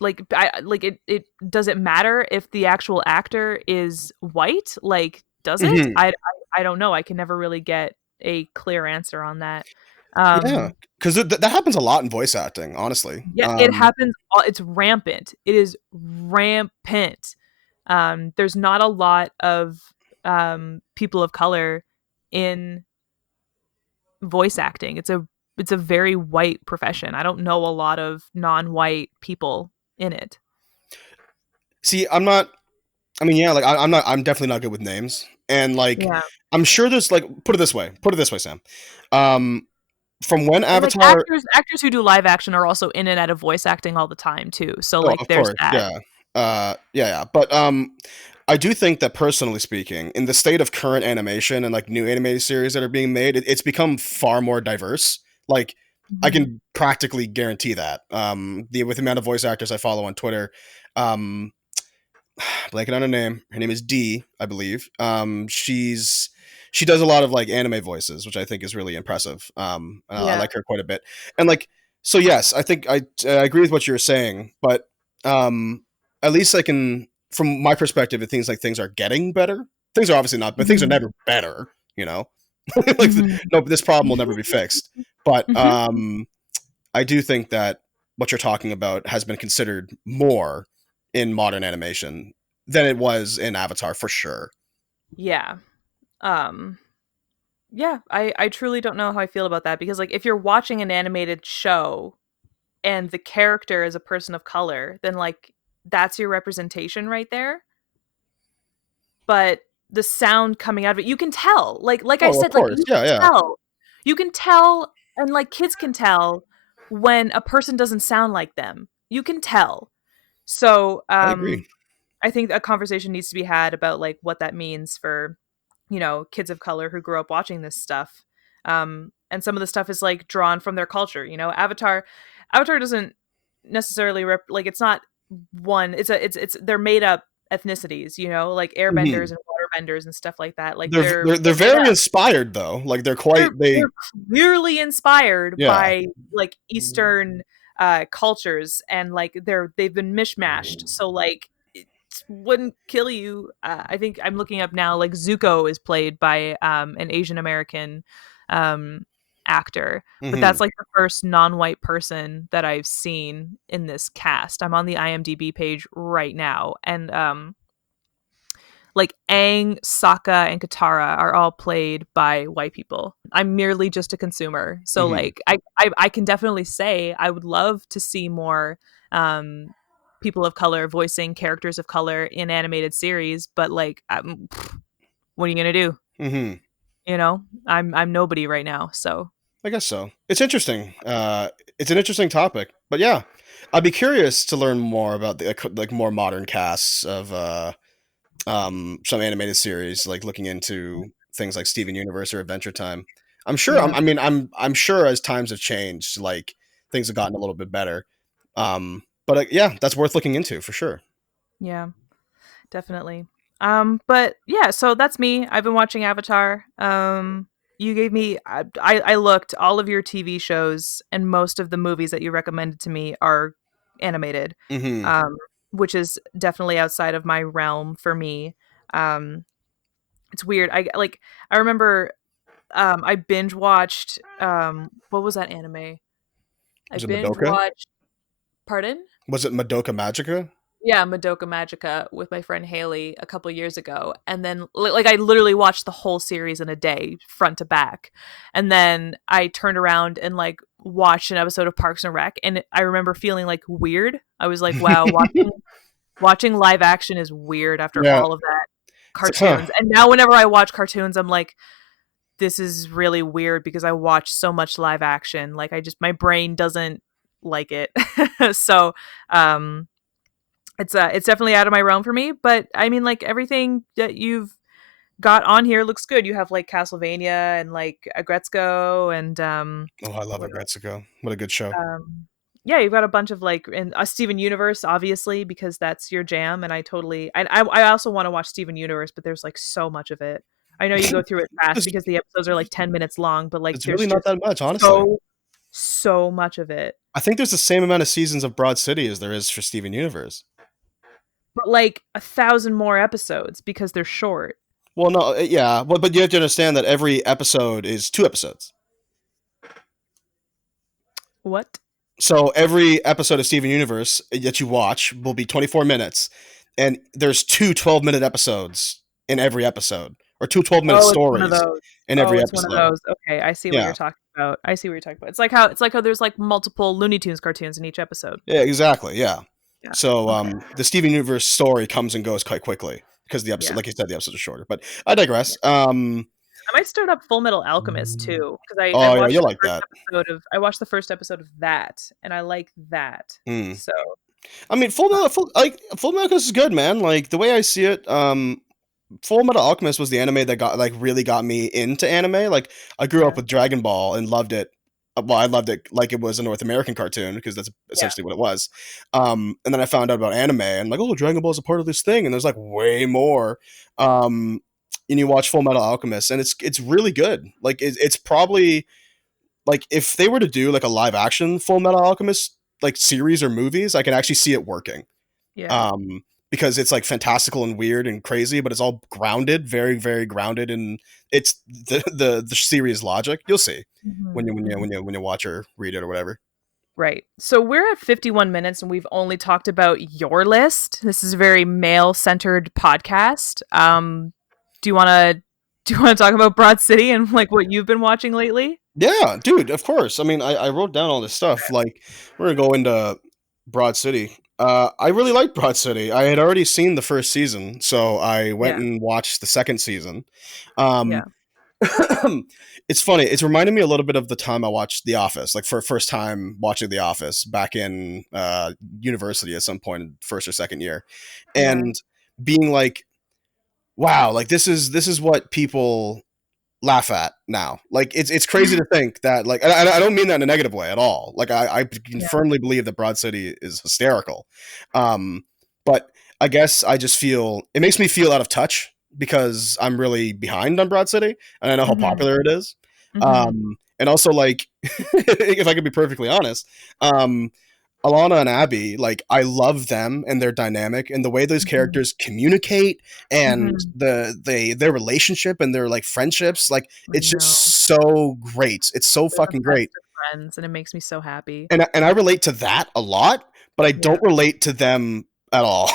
like, it doesn't matter if the actual actor is white. Like, does it? Hmm. I don't know. I can never really get a clear answer on that. Yeah, um because that happens a lot in voice acting, honestly. yeah, it happens it's rampant. It is rampant. There's not a lot of people of color in voice acting. It's a very white profession. I don't know a lot of non-white people in it. See, I'm not. I mean, yeah, like I'm not. I'm definitely not good with names, and like Yeah. I'm sure there's like put it this way. Put it this way, Sam. Um, from when And like Avatar. actors who do live action are also in and out of voice acting all the time too. So Oh, like of there's course, that. yeah, yeah. But I do think that personally speaking, in the state of current animation and like new animated series that are being made, it's become far more diverse. Like I Mhm. can practically guarantee that. With the amount of voice actors I follow on Twitter, um, blanking on her name. Her name is D, I believe. She does a lot of like anime voices, which I think is really impressive. And I Yeah. like her quite a bit. And like, so yes, I think I agree with what you're saying, but um, at least I can, from my perspective, it seems like things are getting better. Things are obviously not, but things are Mhm. never better. You know, like Mhm. no, this problem will never be fixed. But Mhm. I do think that what you're talking about has been considered more in modern animation than it was in Avatar for sure. Yeah. Um yeah, I truly don't know how I feel about that, because like if you're watching an animated show and the character is a person of color, then like that's your representation right there. But the sound coming out of it, you can tell. Like I Oh, of said, like course. you Yeah, can yeah. tell. You can tell, and like kids can tell when a person doesn't sound like them. You can tell. So, I agree. I think a conversation needs to be had about like what that means for, kids of color who grew up watching this stuff. And some of the stuff is like drawn from their culture. Avatar doesn't necessarily like, it's not one. It's they're made up ethnicities. Like airbenders Hmm. and waterbenders and stuff like that. Like They're, they're they're they're they're made very up. inspired though. Like they're They're quite they. they're clearly inspired Yeah. by like Eastern cultures, and like they've been mishmashed. So like it wouldn't kill you. I think I'm looking up now. Like Zuko is played by an Asian American um, actor, but Hmm. that's like the first non-white person that I've seen in this cast. I'm on the IMDb page right now, and like Aang, Sokka, and Katara are all played by white people. I'm merely just a consumer, so Hmm. like I can definitely say I would love to see more um, people of color voicing characters of color in animated series. But like, what are you gonna do? Hmm. I'm nobody right now. So I guess so. It's interesting. It's an interesting topic, but yeah, I'd be curious to learn more about the like more modern casts of some animated series, like looking into things like Steven Universe or Adventure Time. I'm sure. yeah, I'm sure as times have changed, like things have gotten a little bit better. But yeah, that's worth looking into for sure. yeah. Definitely. But yeah, so that's me. I've been watching Avatar. You gave me I looked all of your TV shows, and most of the movies that you recommended to me are animated. Hmm. Um, which is definitely outside of my realm for me. Um, It's weird. I remember I binge watched what was that anime? I Was it binge Madoka? watched pardon? Was it Madoka Magica? Yeah, Madoka Magica with my friend Haley a couple years ago. And then like I literally watched the whole series in a day, front to back. And then I turned around and like watched an episode of Parks and Rec, and I remember feeling like weird. I was like, wow, watching live action is weird after Yeah. all of that It's like, huh. cartoons. And now whenever I watch cartoons, I'm like, this is really weird because I watch so much live action. Like I just my brain doesn't like it. So um it's definitely out of my realm for me, but I mean like everything that you've got on here looks good. You have like Castlevania and like Agretzko and Oh, I love what Agretsuko. What a good show. yeah, you've got a bunch of like and Steven Universe obviously because that's your jam, and I also want to watch Steven Universe, but there's like so much of it. I know you go through it fast It's, because the episodes are like 10 minutes long, but like it's there's really not just that much, honestly. so much of it. I think there's the same amount of seasons of Broad City as there is for Steven Universe. But like 1,000 more episodes because they're short. Well, no, yeah, but you have to understand that every episode is 2 episodes. What? So every episode of Steven Universe that you watch will be 24 minutes, and there's two 12-minute episodes in every episode, or two 12-minute Oh, it's one of stories those. in Oh, every it's one of episode. those. Okay, I see what you're Yeah, talking about. I see what you're talking about. It's like how there's like multiple Looney Tunes cartoons in each episode. yeah, exactly. Yeah. Yeah. So Okay. the Steven Universe story comes and goes quite quickly because the episode, Yeah. like you said, the episodes are shorter. But I Yeah. digress. I might start up Full Metal Alchemist too because I Oh yeah, watched you the like first that. episode of I watched the first episode of that, and I like that. Mm. So I mean, Full Metal Alchemist is good, man. Like the way I see it, Full Metal Alchemist was the anime that got like really got me into anime. Like I grew up yeah, with Dragon Ball and loved it. Well, I loved it like it was a North American cartoon because that's yeah. essentially what it was. And then I found out about anime and like, oh, Dragon Ball is a part of this thing, and there's like way more. Um, and you watch Full Metal Alchemist, and it's really good. Like it's probably like if they were to do like a live action Full Metal Alchemist like series or movies, I can actually see it working. Yeah. um, because it's like fantastical and weird and crazy, but it's all grounded, very, very grounded, and it's the series logic. You'll see Mhm, mhm. when you watch or read it or whatever. Right. So we're at 51 minutes and we've only talked about your list. This is a very male-centered podcast. Do you want to do you want to talk about Broad City and like what you've been watching lately? Yeah, dude, of course. I mean, I wrote down all this stuff. Like we're gonna go into Broad City. I really liked Broad City. I had already seen the first season, so I went Yeah. and watched the second season. Um, Yeah. it's funny. It's reminding me a little bit of the time I watched The Office, like for first time watching The Office back in university at some point in first or second year, Yeah. and being like, "Wow, like this is what people laugh at now." Like it's crazy to think that like I don't mean that in a negative way at all. Like I can Yeah. firmly believe that Broad City is hysterical, um, but I guess I just feel it makes me feel out of touch because I'm really behind on Broad City and I know how Mhm. popular it is. Mhm. And also like if I could be perfectly honest, um, Alana and Abby, like I love them and their dynamic and the way those Mhm. characters communicate and Mhm. their relationship and their like friendships, like I it's just know. so great. It's so They're the fucking great. best of friends and it makes me so happy. And I relate to that a lot, but I Yeah. don't relate to them at all.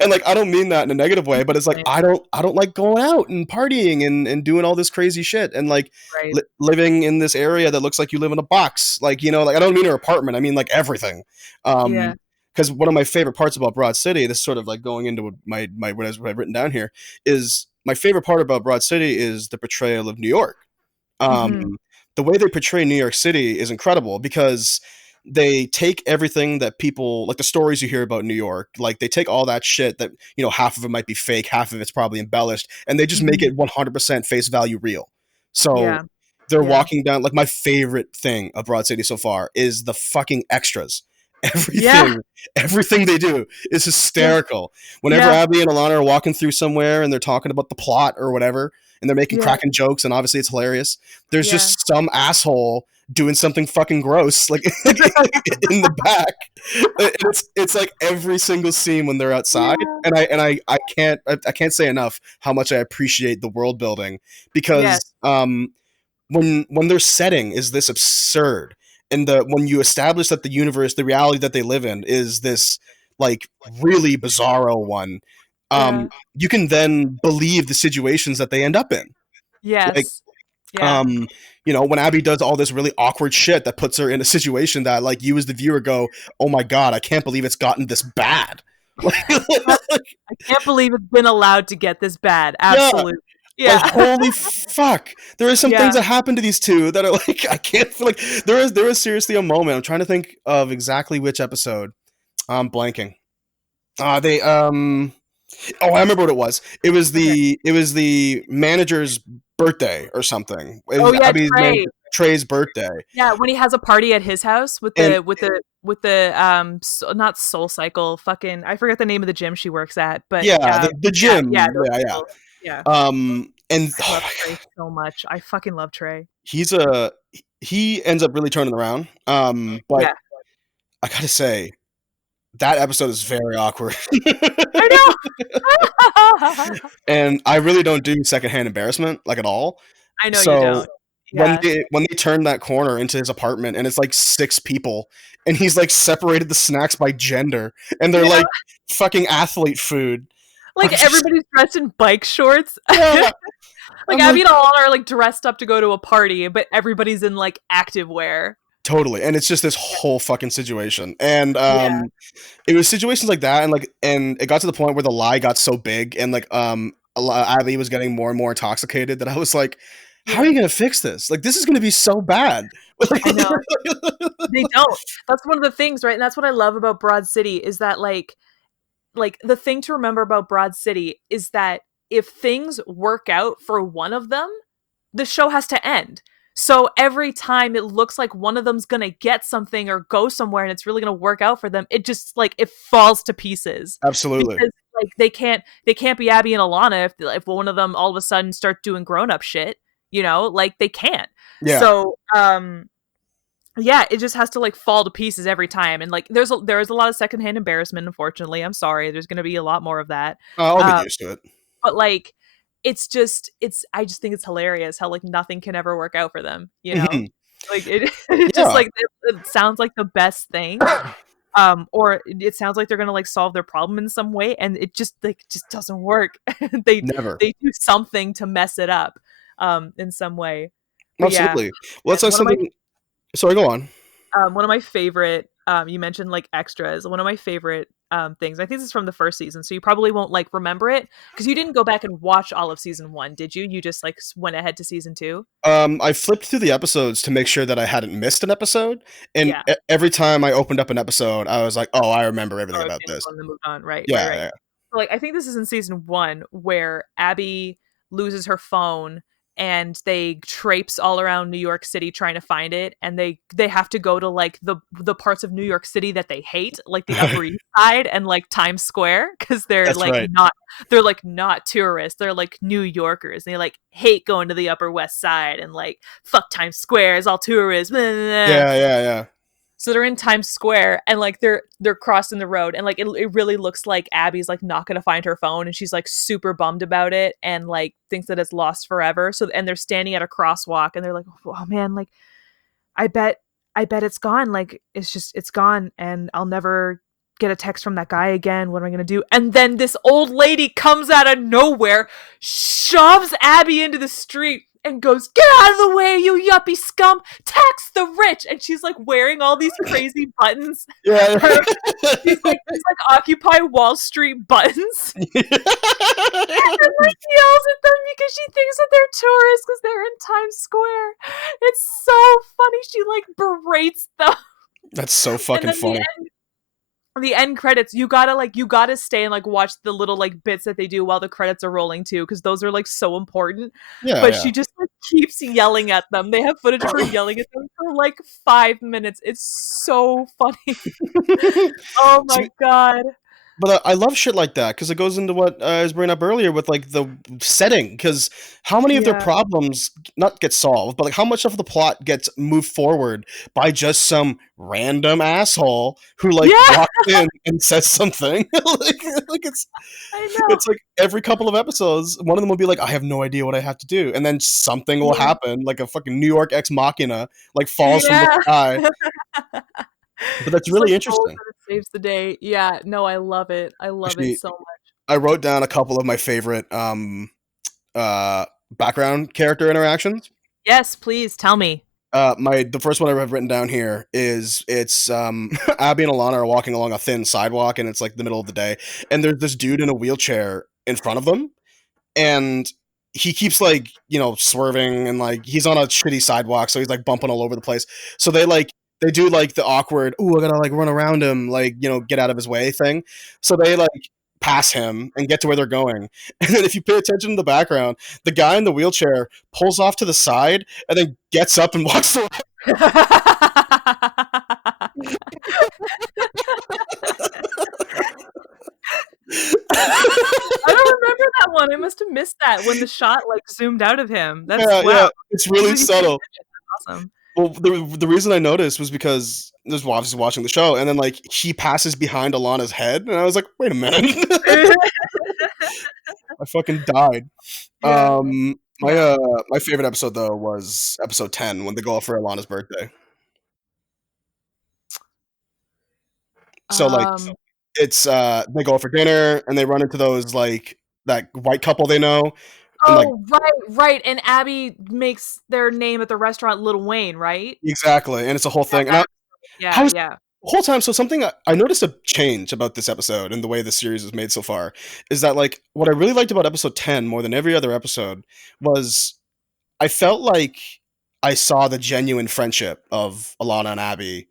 And like I don't mean that in a negative way, but it's like Same. I don't like going out and partying and doing all this crazy shit and like Right. living in this area that looks like you live in a box. Like, you know, like I don't mean your apartment, I mean like everything. Yeah. Because one of my favorite parts about Broad City, this is sort of like going into my what I've written down here, is my favorite part about Broad City is the portrayal of New York. Mhm. um, the way they portray New York City is incredible because they take everything that people like the stories you hear about New York, like they take all that shit that, you know, half of it might be fake, half of it's probably embellished, and they just make Mhm. it 100% face value real. So Yeah. they're Yeah. walking down like my favorite thing of Broad City so far is the fucking extras. Yeah. Everything they do is Yeah. hysterical. Whenever Yeah. Abby and Alana are walking through somewhere and they're talking about the plot or whatever, and they're making Yeah. cracking jokes, and obviously it's hilarious. There's Yeah. just some asshole doing something fucking gross, like in the back. And it's like every single scene when they're outside, Yeah. and I can't say enough how much I appreciate the world building Yes. because when their setting is this absurd, and the when you establish that the universe, the reality that they live in, is this like really bizarro one, Yeah. you can then believe the situations that they end up in. Like, Yes. Yeah. um, when Abby does all this really awkward shit that puts her in a situation that, like, you as the viewer go, "Oh my god, I can't believe it's gotten this bad." I can't believe it's been allowed to get this bad. Yeah, Absolutely. like Yeah. holy fuck. There are some things Yeah. that happen to these two that are like I can't feel like there is seriously a moment. I'm trying to think of exactly which episode. I'm blanking. They Oh, I remember what it was. Okay. It was the manager's birthday or something. It Oh was yeah, Abby's Trey. manager Trey's birthday. Yeah, when he has a party at his house And with the not Soul Cycle, fucking I forget the name of the gym she works at, but yeah, the yeah, yeah, gym. those Yeah, yeah. people. Yeah. And I oh love Trey so much. I fucking love Trey. he's a he ends up really turning around. But Yeah. I gotta say that episode is very awkward. I know. And I really don't do secondhand embarrassment like at all. I know you So don't. Yeah. when they turn that corner into his apartment and it's like six people and he's like separated the snacks by gender and they're Yeah. like fucking athlete food. I'm Like just everybody's dressed in bike shorts. yeah. Like I'm like Abby and Alana are like dressed up to go to a party, but everybody's in like active wear. totally. And it's just this Yeah. whole fucking situation. And Yeah. it was situations like that and it got to the point where the lie got so big and like Abby was getting more and more intoxicated that I was like, how are Yeah. you gonna fix this? Like this is gonna be so bad. I know. They don't. That's one of the things, right? And that's what I love about Broad City is that like the thing to remember about Broad City is that if things work out for one of them, the show has to end. So every time it looks like one of them's gonna get something or go somewhere and it's really gonna work out for them, it just like it falls to pieces Absolutely. because like they can't be Abby and Alana if one of them all of a sudden start doing grown up shit, like they can't. Yeah. So yeah, it just has to like fall to pieces every time, and like there is a lot of secondhand embarrassment. Unfortunately, I'm sorry. There's gonna be a lot more of that. I'll get Um, used to it. but like it's I just think it's hilarious how like nothing can ever work out for them, Mhm. like it just Yeah. like it sounds like the best thing, or it sounds like they're gonna like solve their problem in some way, and it just doesn't work. they Never. they do something to mess it up in some way. But yeah, Absolutely. Well, that's and not something. Sorry, go on. one of my favorite you mentioned like extras, one of my favorite things, I think this is from the first season, so you probably won't like remember it because you didn't go back and watch all of season one, did you just like went ahead to season two? I flipped through the episodes to make sure that I hadn't missed an episode, and Yeah. every time I opened up an episode, I was like, "Oh, I remember everything Oh, about okay, this." on the move on, right, right, Yeah, right. yeah. So, like I think this is in season one where Abby loses her phone and they traipse all around New York City trying to find it, and they have to go to like the parts of New York City that they hate, like the Upper East Side and like Times Square, because That's right. they're like not tourists, they're like New Yorkers. They like hate going to the Upper West Side and like fuck Times Square, it's all tourists. Blah, blah, blah. Yeah, yeah, yeah. So they're in Times Square and like they're crossing the road, and like it really looks like Abby's like not gonna find her phone, and she's like super bummed about it and like thinks that it's lost forever. So and they're standing at a crosswalk and they're like, oh man, like I bet it's gone. Like it's gone and I'll never get a text from that guy again. What am I gonna do? And then this old lady comes out of nowhere, shoves Abby into the street and goes, "Get out of the way, you yuppie scum! Tax the rich!" And she's like wearing all these crazy buttons. Yeah. These like Occupy Wall Street buttons. And like yells at them because she thinks that they're tourists because they're in Times Square. It's so funny. She like berates them. That's so And fucking then funny. the end credits, you gotta stay and like watch the little like bits that they do while the credits are rolling too, because those are like so important. Yeah, But yeah. she just like keeps yelling at them. They have footage of her yelling at them for like 5 minutes. It's so funny. Oh So my god. But I love shit like that because it goes into what I was bringing up earlier with like the setting. Because how many of their Yeah. problems not get solved, but like how much of the plot gets moved forward by just some random asshole who like Yeah, walks in and says something. Like I know. it's like every couple of episodes, one of them will be like, "I have no idea what I have to do," and then something will Yeah. happen, like a fucking New York ex machina, like falls from the Yeah. sky. But that's Just really like rolls interesting. and it saves the day. Yeah, no, I love it. I love it Actually, so much. I wrote down a couple of my favorite uh, background character interactions. Yes, please tell me. My the first one I have written down here is it's Abby and Ilana are walking along a thin sidewalk, and it's like the middle of the day, and there's this dude in a wheelchair in front of them, and he keeps like swerving, and like he's on a shitty sidewalk, so he's like bumping all over the place. So they do like the awkward, "Ooh, I gotta like run around him, like get out of his way" thing. So they like pass him and get to where they're going. And then if you pay attention to the background, the guy in the wheelchair pulls off to the side and then gets up and walks away. I don't remember that one. I must have missed that when the shot like zoomed out of him. That's Yeah, wow. yeah, it's really You paid subtle. attention. That's awesome. Well, the reason I noticed was because I was obviously watching the show, and then like he passes behind Alana's head, and I was like, "Wait a minute!" I fucking died. Yeah. My Yeah. my favorite episode though was episode 10 when they go out for Alana's birthday. So like Um, it's they go out for dinner and they run into those like that white couple they know, and like oh, right, right. And Abby makes their name at the restaurant Little Wayne, right? exactly, and it's a whole Yeah, thing. And that I yeah, was yeah. the whole time. So something I noticed a change about this episode and the way the series is made so far is that like what I really liked about episode 10 more than every other episode was I felt like I saw the genuine friendship of Alana and Abby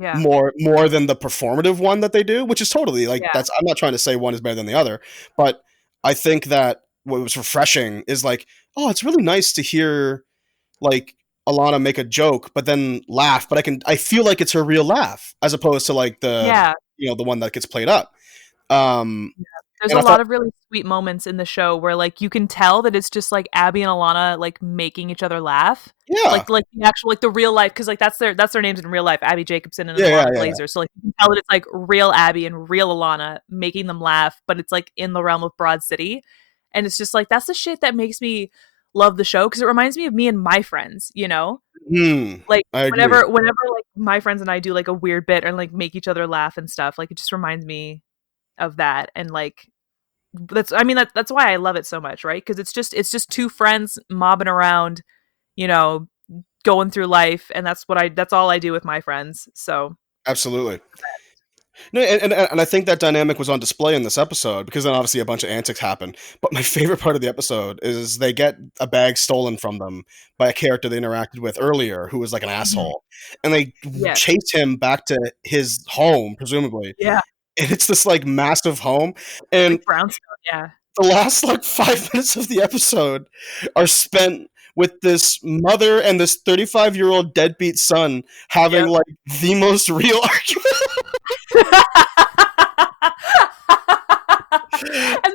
Yeah. more than the performative one that they do, which is totally like Yeah. that's I'm not trying to say one is better than the other, but I think that what was refreshing is like, oh, it's really nice to hear like Alana make a joke but then laugh, but I feel like it's her real laugh as opposed to like the Yeah. the one that gets played up. Um There's and a I lot thought of really sweet moments in the show where like you can tell that it's just like Abby and Alana like making each other laugh. yeah. Like the actual like the real life because like that's their names in real life, Abby Jacobson and Yeah, yeah, Alana yeah. Glazer. So like you can tell that it's like real Abby and real Alana making them laugh, but it's like in the realm of Broad City. And it's just like that's the shit that makes me love the show because it reminds me of me and my friends, you know? Like I agree. whenever like my friends and I do like a weird bit and like make each other laugh and stuff, like it just reminds me of that and like that's I mean that's why I love it so much, right? Because it's just two friends mobbing around, you know, going through life, and that's all I do with my friends. So Absolutely. No, and I think that dynamic was on display in this episode because then obviously a bunch of antics happen. But my favorite part of the episode is they get a bag stolen from them by a character they interacted with earlier who was like an mhm. asshole, and they Yeah, chase him back to his home, presumably. yeah, And it's this like massive home, and like brownstone. Yeah, the last like 5 minutes of the episode are spent with this mother and this 35-year-old deadbeat son having yep. like the most real argument. And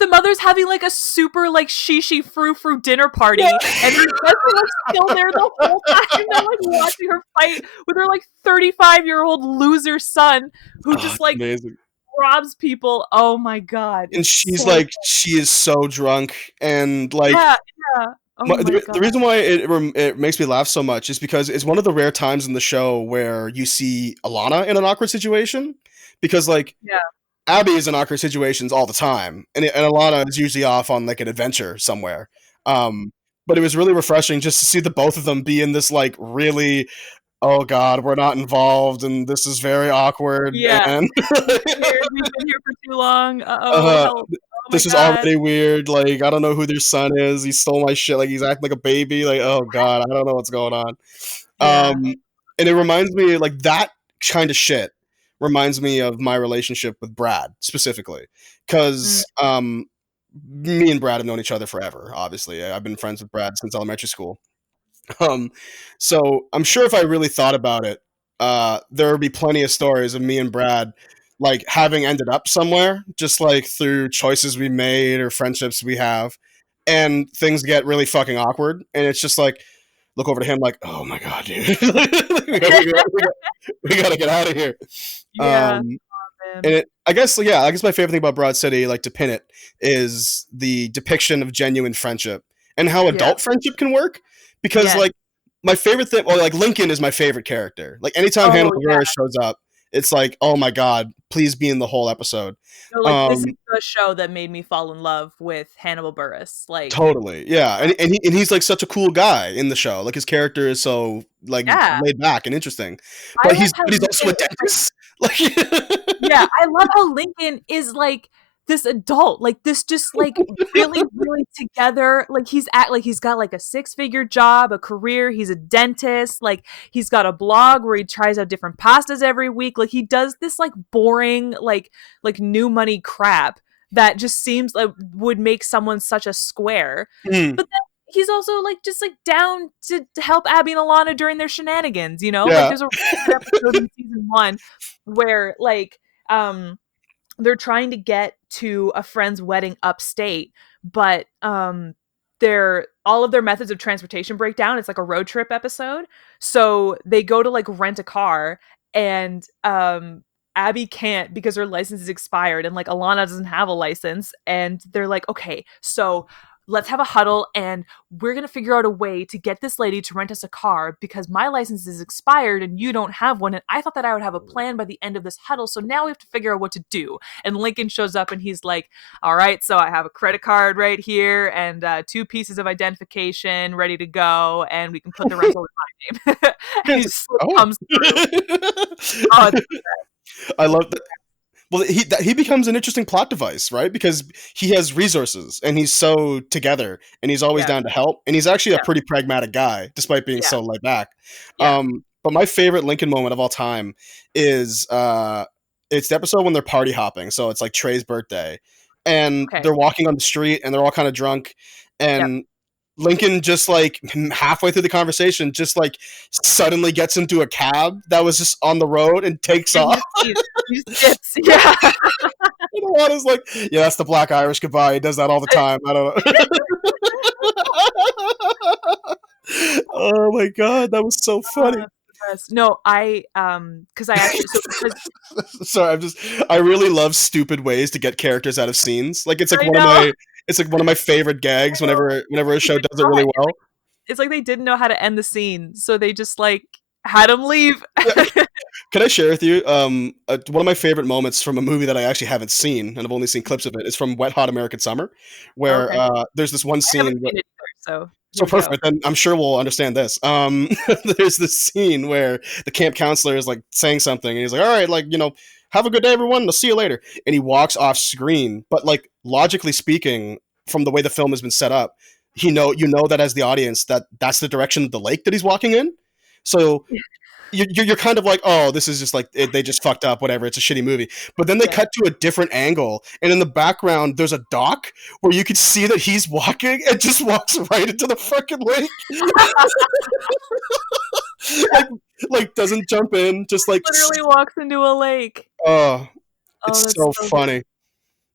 the mother's having like a super like shishi frou frou dinner party, and her husband like still there the whole time. They're like watching her fight with her like 35-year-old loser son who Oh, just it's like amazing. robs people. Oh my god, And it's she's so like, she is so drunk, and like yeah, yeah. Oh my the god. reason why it makes me laugh so much is because it's one of the rare times in the show where you see Alana in an awkward situation, because like Yeah. Abby is in awkward situations all the time, and Alana is usually off on like an adventure somewhere. Um, but it was really refreshing just to see the both of them be in this like really, oh god, we're not involved, and this is very awkward, Yeah. and We've been here for too long. Uh-oh, uh, help. Oh my this is god. already weird. Like, I don't know who their son is. He stole my shit. Like, he's acting like a baby. Like, oh god, I don't know what's going on. Yeah. Um, and it reminds me like that kind of shit reminds me of my relationship with Brad specifically, Mm, because me and Brad have known each other forever. Obviously, I've been friends with Brad since elementary school. Um, so I'm sure if I really thought about it, there would be plenty of stories of me and Brad like having ended up somewhere, just like through choices we made or friendships we have, and things get really fucking awkward, and it's just like look over to him like, oh my god, dude, we gotta get out of here. Yeah, Um, and man. I guess my favorite thing about Broad City, like to pin it, is the depiction of genuine friendship and how Yeah. adult friendship can work. Because Yes. like my favorite thing, well, like Lincoln is my favorite character. Like anytime Oh, Hannibal yeah. Buress shows up, it's like, oh my god, please be in the whole episode. No, like, this is Um, the show that made me fall in love with Hannibal Buress. Like, totally, yeah, and he's like such a cool guy in the show. Like his character is so like yeah. laid back and interesting, I love how but he's also a Lincoln is like, dentist. Like, yeah, I love how Lincoln is like this adult, like this just like really, really together. Like he's got like a six-figure job, a career, he's a dentist, like he's got a blog where he tries out different pastas every week. Like he does this like boring, like new money crap that just seems like would make someone such a square. mm, But then he's also like just like down to help Abby and Ilana during their shenanigans, you know? Like yeah, there's a really good episode in season one where like they're trying to get to a friend's wedding upstate, but their all of their methods of transportation break down. It's like a road trip episode. So they go to like rent a car, and Abby can't because her license is expired, and like Alana doesn't have a license, and they're like, okay, so let's have a huddle, and we're going to figure out a way to get this lady to rent us a car because my license is expired and you don't have one, and I thought that I would have a plan by the end of this huddle, so now we have to figure out what to do. And Lincoln shows up and he's like, all right, so I have a credit card right here and two pieces of identification ready to go, and we can put the rental in my name. And he he's just like, oh. comes through. Oh, it's, I love that. Well, he becomes an interesting plot device, right? Because he has resources and he's so together and he's always yeah, down to help. And he's actually a yeah, pretty pragmatic guy, despite being yeah, so laid back. yeah. But my favorite Lincoln moment of all time is it's the episode when they're party hopping. So it's like Trey's birthday, and Okay. they're walking on the street and they're all kind of drunk, Yep. and Lincoln just like halfway through the conversation, just like suddenly gets into a cab that was just on the road and takes And off. he skips. Yeah. And Alana's like, yeah, that's the Black Irish goodbye. He does that all the time. I don't know. Oh my god, that was so funny. That's the best. No, because I actually so because Sorry, I really love stupid ways to get characters out of scenes. Like I know. it's like one of my favorite gags whenever a show does it really well. It's like they didn't know how to end the scene, so they just like had him leave. Yeah. Can I share with you one of my favorite moments from a movie that I actually haven't seen and I've only seen clips of it? It's from Wet Hot American Summer, where Okay. there's this one I haven't scene. seen it either, so here So we go. perfect. Then I'm sure we'll understand this. There's this scene where the camp counselor is like saying something, and he's like, "All right, like have a good day, everyone. I'll see you later." And he walks off screen. But like logically speaking, from the way the film has been set up, you know that as the audience that's the direction of the lake that he's walking in. So you're kind of like, oh, this is just like they just fucked up, whatever. It's a shitty movie. But then they Yeah. cut to a different angle, and in the background, there's a dock where you can see that he's walking and just walks right into the fucking lake. like, like doesn't jump in, just like, Literally walks into a lake. oh, Oh, it's that's so so good. funny.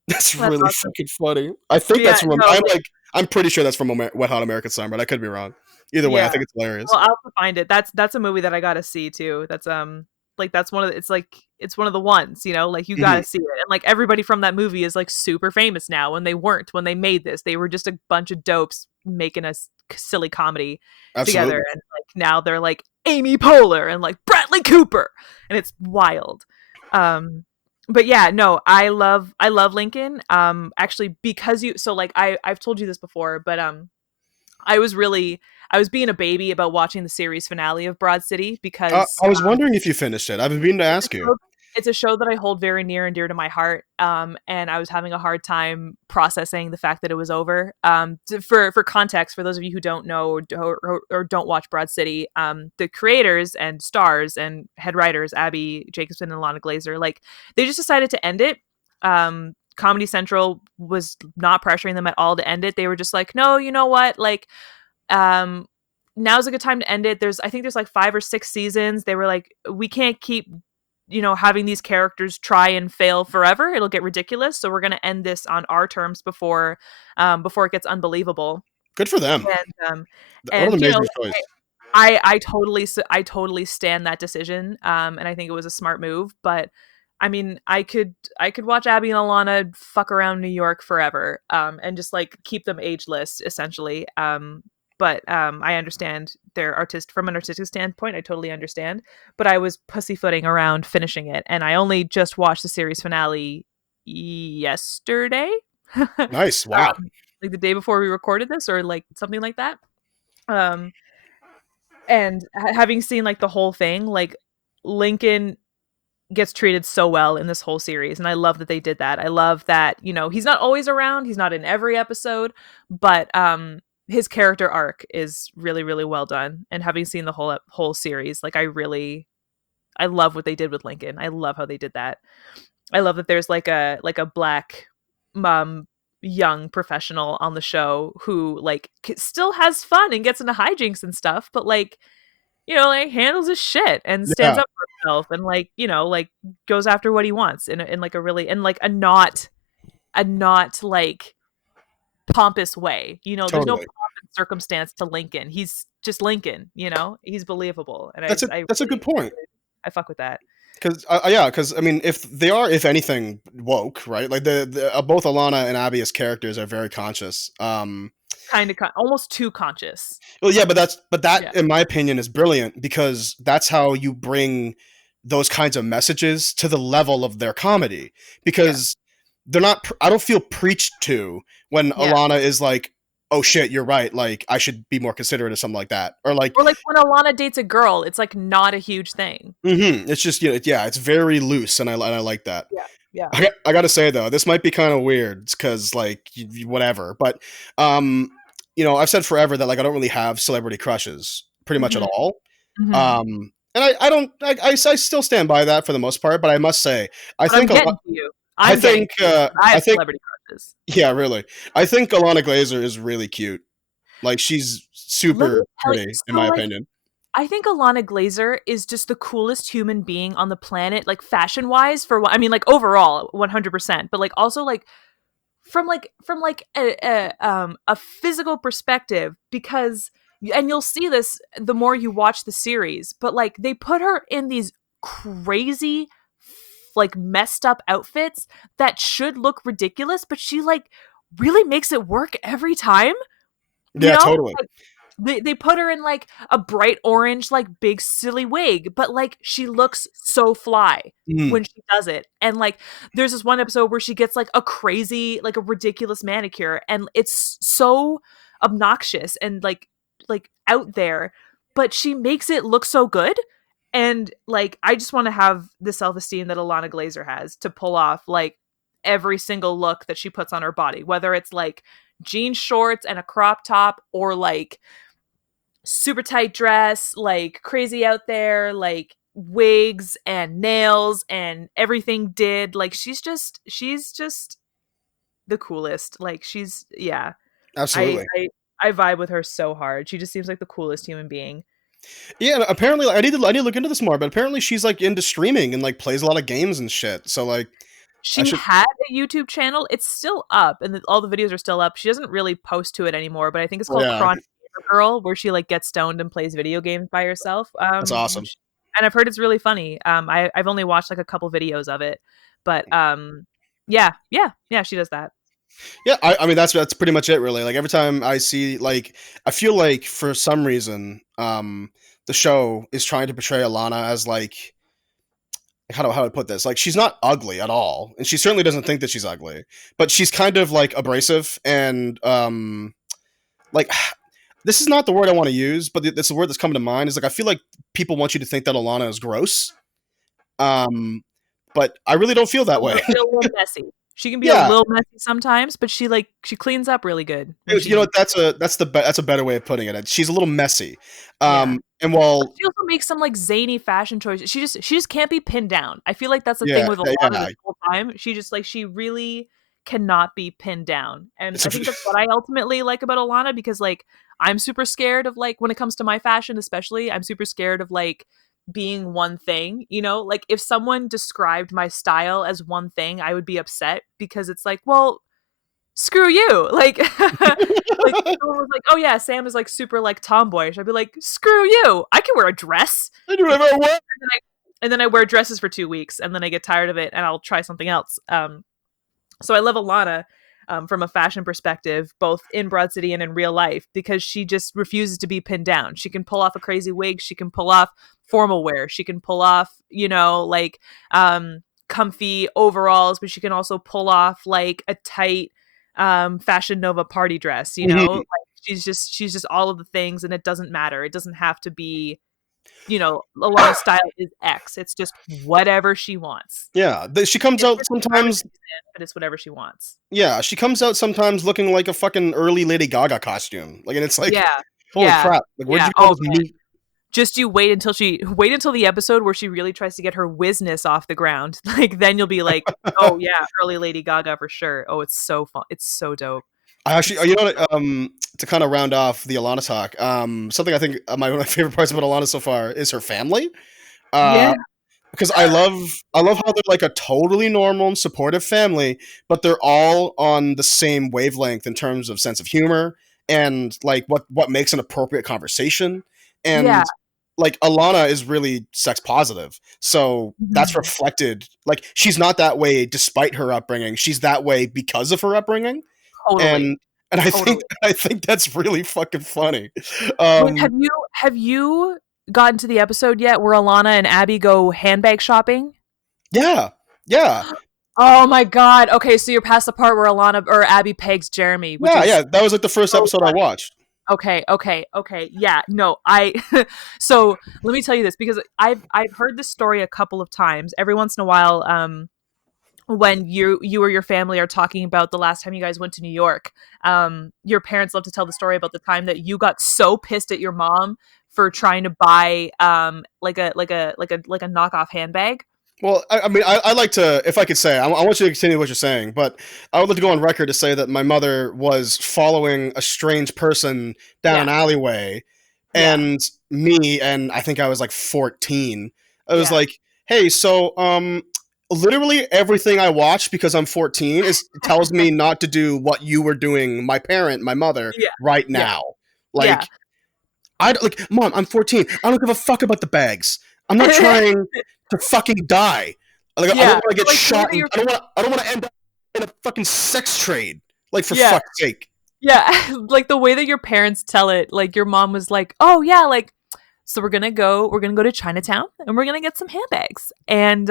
That's That's really awesome. fucking funny. I think But yeah, that's from. no, like I'm pretty sure that's from Wet Hot American Summer, but I could be wrong. Either way, I yeah. think it's hilarious. Well, I'll have to find it. That's a movie that I gotta see too. That's like that's one of the, it's like it's one of the ones, you know, like you Mhm. gotta see it. And like everybody from that movie is like super famous now, when they weren't when they made this. They were just a bunch of dopes making a silly comedy together, Absolutely. and like now they're like Amy Poehler and like Bradley Cooper, and it's wild. Um but yeah, no, I love Lincoln. Actually, because you so like I've told you this before, but I was really I was being a baby about watching the series finale of Broad City because I was wondering if you finished it. I've been meaning to it's a ask you. show it's a show that I hold very near and dear to my heart. And I was having a hard time processing the fact that it was over. For context, for those of you who don't know or don't watch Broad City, the creators and stars and head writers Abby Jacobson and Lana Glazer, like they just decided to end it. Comedy Central was not pressuring them at all to end it. They were just like, no, you know what, like um now's a good time to end it. I think there's like 5 or 6 seasons. They were like, we can't keep having these characters try and fail forever. It'll get ridiculous. So we're going to end this on our terms before it gets unbelievable. Good for them. And What an and amazing choice. I totally stand that decision. And I think it was a smart move. But I mean, I could watch Abby and Alana fuck around New York forever, and just like keep them ageless essentially. But I understand their artist from an artistic standpoint. I totally understand. But I was pussyfooting around finishing it, and I only just watched the series finale yesterday. Nice. Wow. Like the day before we recorded this, or like something like that. Um, and having seen like the whole thing, like Lincoln gets treated so well in this whole series, and I love that they did that. I love that, he's not always around, he's not in every episode, but his character arc is really really well done. And having seen the whole series, like I love what they did with Lincoln. I love how they did that. I love that there's like a black young professional on the show who like still has fun and gets into hijinks and stuff, but like like handles his shit and stands Yeah, up for himself and like, like goes after what he wants in like a really, in like a not like pompous way. There's no totally. pomp and circumstance to Lincoln. He's just Lincoln, he's believable. And That's a good point. I fuck with that. Because yeah, because I mean, if they are, if anything, woke, right? Like both Alana and Abby as characters are very conscious. Kind of almost too conscious. Well, yeah, but that, Yeah. in my opinion, is brilliant because that's how you bring those kinds of messages to the level of their comedy. Yeah. Because they're not. I don't feel preached to when Yeah. Alana is like, "Oh shit, you're right. Like I should be more considerate," or something like that, or like, Or like when Alana dates a girl, it's like not a huge thing. it's just yeah, it's very loose, and I like that. Yeah. Yeah. I gotta say though, this might be kind of weird because like whatever, but I've said forever that like I don't really have celebrity crushes pretty much at Mhm. all. Mhm. And I don't I still stand by that for the most part, but I must say I But I'm think a getting lot. to you. I I'm getting think to you. I I have think celebrity crushes. yeah, really. I think Alana Glazer is really cute. Like she's Let me super tell you. pretty in So, my like, opinion. I think Alana Glazer is just the coolest human being on the planet, like fashion wise. I mean, like overall, 100%. But like also from a physical perspective, because and you'll see this the more you watch the series, but like they put her in these crazy like messed up outfits that should look ridiculous, but she like really makes it work every time. you Yeah, know totally. like, they put her in like a bright orange like big silly wig, but like she looks so fly Mm. when she does it. And like there's this one episode where she gets like a crazy like a ridiculous manicure, and it's so obnoxious and like out there, but she makes it look so good. And like I just want to have the self-esteem that Alana Glazer has to pull off like every single look that she puts on her body, whether it's like jean shorts and a crop top, or like super tight dress, like crazy out there, like wigs and nails and everything did. Like she's just the coolest. Like she's yeah. I Absolutely. I I vibe with her so hard. She just seems like the coolest human being. Yeah, and apparently like, I need to look into this more, but apparently she's like into streaming and like plays a lot of games and shit. So like I She should had a YouTube channel. It's still up, and all the videos are still up. She doesn't really post to it anymore, but I think it's called yeah, Chronic Gamer Girl, where she like gets stoned and plays video games by herself. that's awesome. And I've heard it's really funny. I've only watched like a couple videos of it, but yeah, yeah, yeah. She does that. Yeah, I mean that's pretty much it really. Like every time I see like I feel like for some reason the show is trying to portray Alana as like how do I put this? Like she's not ugly at all, and she certainly doesn't think that she's ugly, but she's kind of like abrasive and like this is not the word I want to use, but it's the word that's coming to mind. Is like I feel like people want you to think that Alana is gross, um, but I really don't feel that way. A little messy. She can be a Yeah, little messy sometimes, but she cleans up really good when she you know needs. what, that's a better way of putting it. She's a little messy, Yeah. and But while she also makes some like zany fashion choices. She just can't be pinned down. I feel like that's the thing yeah, with a yeah, lot of yeah, this whole time. She just like she really cannot be pinned down. And it's I a, think that's what I ultimately like about Alana, because like I'm super scared of like when it comes to my fashion especially, I'm super scared of like being one thing, you know? Like if someone described my style as one thing, I would be upset because it's like, well, screw you. Like like if someone was like, "Oh yeah, Sam is like super like tomboyish." I'd be like, "Screw you. I can wear a dress." I do Like whatever I want. and then I wear dresses for 2 weeks and then I get tired of it and I'll try something else. So I love Ilana from a fashion perspective, both in Broad City and in real life, because she just refuses to be pinned down. She can pull off a crazy wig. She can pull off formal wear. She can pull off, you know, like comfy overalls, but she can also pull off like a tight Fashion Nova party dress. You know, Mhm. like she's just all of the things, and it doesn't matter. It doesn't have to be. You know, Alana's style is X. It's just whatever she wants. Yeah, she comes It's out just the environment sometimes. she's in, but it's whatever she wants. Yeah, she comes out sometimes looking like a fucking early Lady Gaga costume. Like, and it's like, Yeah. holy Yeah. crap! Like, where'd Yeah. you get all Oh this man. meat? Just you wait until the episode where she really tries to get her whizness off the ground. Like then you'll be like, "Oh yeah, early Lady Gaga for sure." Oh, it's so fun. It's so dope. I actually, It's so you know, what, dope. to kind of round off the Alana talk, something I think one of my favorite parts about Alana so far is her family. Uh, Yeah. because I love how they're like a totally normal and supportive family, but they're all on the same wavelength in terms of sense of humor and like what makes an appropriate conversation. Yeah. And like Alana is really sex positive, so that's Mhm. reflected. Like she's not that way despite her upbringing; she's that way because of her upbringing, Totally. and I think Totally. I think that's really fucking funny. Wait, Um, have you gotten to the episode yet where Alana and Abby go handbag shopping? yeah, yeah. Oh my god. Okay, so you're past the part where Alana or Abby pegs Jeremy, which Yeah, is yeah, that was like the first so episode I funny. watched. Okay, okay, okay. Yeah, no, I so let me tell you this because I've heard this story a couple of times. Every once in a while, when you or your family are talking about the last time you guys went to New York, your parents love to tell the story about the time that you got so pissed at your mom for trying to buy like a knockoff handbag. Well, I mean, I like to, if I could say, I want you to continue what you're saying, but I would like to go on record to say that my mother was following a strange person down Yeah, an alleyway, yeah, and me, and I think I was like 14. I was yeah, like, hey, so, literally everything I watch because I'm 14 is tells me not to do what you were doing, my parent, my mother, yeah, right yeah, now. yeah. Like, like, mom, I'm 14. I don't give a fuck about the bags. I'm not trying to fucking die. Like, I don't Yeah, want to but get like the way shot, that and your I don't want to end up in a fucking sex trade. Like, for yeah, fuck's sake. yeah, like the way that your parents tell it, like your mom was like, "Oh yeah, like so we're gonna go to Chinatown and we're gonna get some handbags." And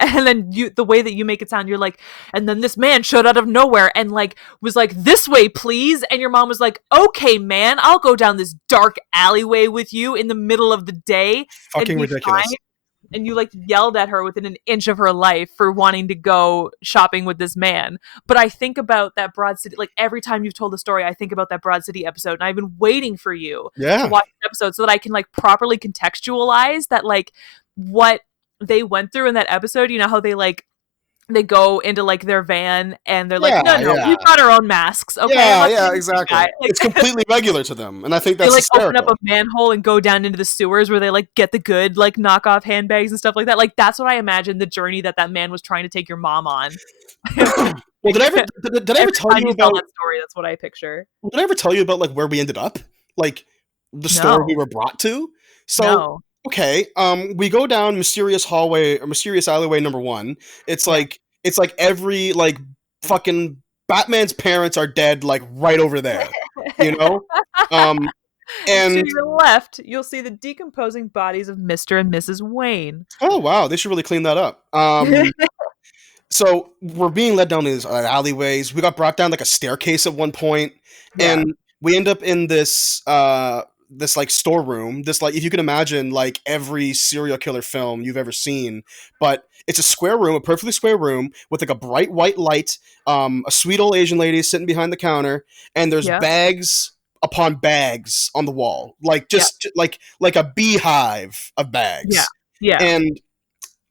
and then the way that you make it sound, you're like, and then this man showed out of nowhere and like was like, "This way, please." And your mom was like, "Okay, man, I'll go down this dark alleyway with you in the middle of the day and Fucking be ridiculous. fine." And you like yelled at her within an inch of her life for wanting to go shopping with this man. But I think about that Broad City, like every time you've told the story, I think about that Broad City episode. And I've been waiting for you to Yeah. watch the episode so that I can like properly contextualize that, like what they went through in that episode. You know how they go into like their van and they're like, Yeah, no, no, we've yeah. got our own masks. Okay. I'm Yeah, not yeah, doing this guy. exactly. Like It's completely regular to them, and I think they that's like open up a hysterical. manhole and go down into the sewers where they like get the good like knockoff handbags and stuff like that. Like that's what I imagine the journey that man was trying to take your mom on. Well, Like did I ever every tell time you you tell about that story, that's what I picture. did I ever tell you about like where we ended up? Like the store we No, were brought to? So, no, okay, we go down mysterious hallway or mysterious alleyway number 1. yeah. It's like every like fucking Batman's parents are dead like right over there. You know? Um And to and your left, you'll see the decomposing bodies of Mr. and Mrs. Wayne. oh wow, they should really clean that up. So we're being led down these alleyways. We got brought down like a staircase at one point, Yeah, and we end up in this like storeroom. This like if you can imagine like every serial killer film you've ever seen, but it's a square room, a perfectly square room with like a bright white light, a sweet old Asian lady sitting behind the counter, and there's yeah, bags upon bags on the wall, like yeah, just like a beehive of yeah, bags, yeah, and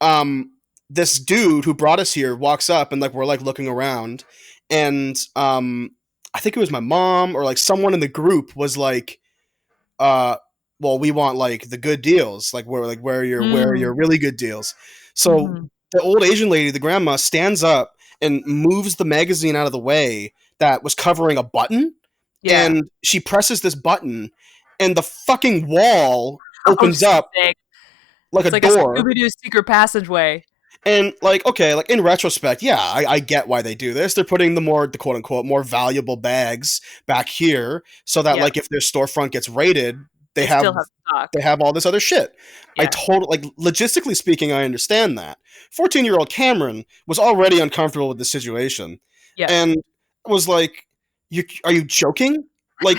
um this dude who brought us here walks up and like we're like looking around, and I think it was my mom or like someone in the group was like well, we want like the good deals, where are your Mm. really good deals. So Hmm. the old Asian lady, the grandma, stands up and moves the magazine out of the way that was covering a button, Yeah. and she presses this button, and the fucking wall Oh, opens up sick. like a It's like a door. Scooby Doo secret passageway. And like, okay, like in retrospect, yeah, I get why they do this. They're putting the quote unquote more valuable bags back here so that Yeah. like if their storefront gets raided, they They have still have stock. they have all this other shit. I Yeah. totally, like, logistically speaking, I understand that. 14-year-old Cameron was already uncomfortable with the situation Yeah. and was like, "You are you joking? Like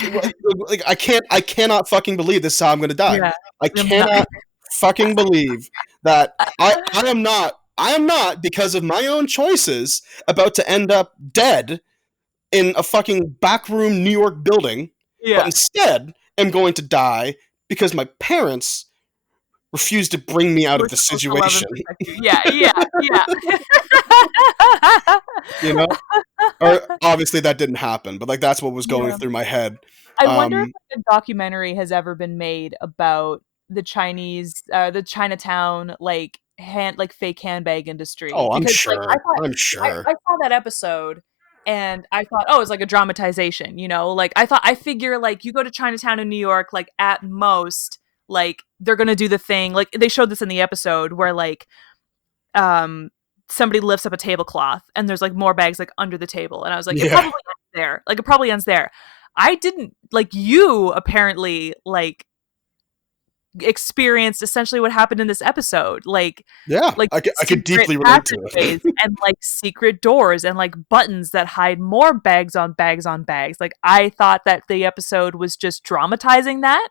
I cannot fucking believe this is how I'm going to die. Yeah. I I'm not. cannot fucking believe that I am not because of my own choices about to end up dead in a fucking backroom New York building, but Yeah. instead am going to die because my parents refused to bring me out We're of the supposed to love and situation." protect you. Yeah. Yeah. Yeah. You know, or obviously that didn't happen, but like that's what was going Yeah. through my head. I wonder if um like, a documentary has ever been made about the Chinatown like fake handbag industry oh, I'm because like sure, I'm I, sure. I saw that episode and I thought, oh, it's like a dramatization, you know? Like I figure like you go to Chinatown in New York, like at most, like they're gonna do the thing. Like they showed this in the episode where like um somebody lifts up a tablecloth and there's like more bags like under the table. And I was like, it Yeah, probably ends there. Like it probably ends there. I didn't like you apparently like experienced essentially what happened in this episode. yeah, Like I could secret deeply relate to passageways it. and like secret doors and like buttons that hide more bags on bags on bags. Like I thought that the episode was just dramatizing that,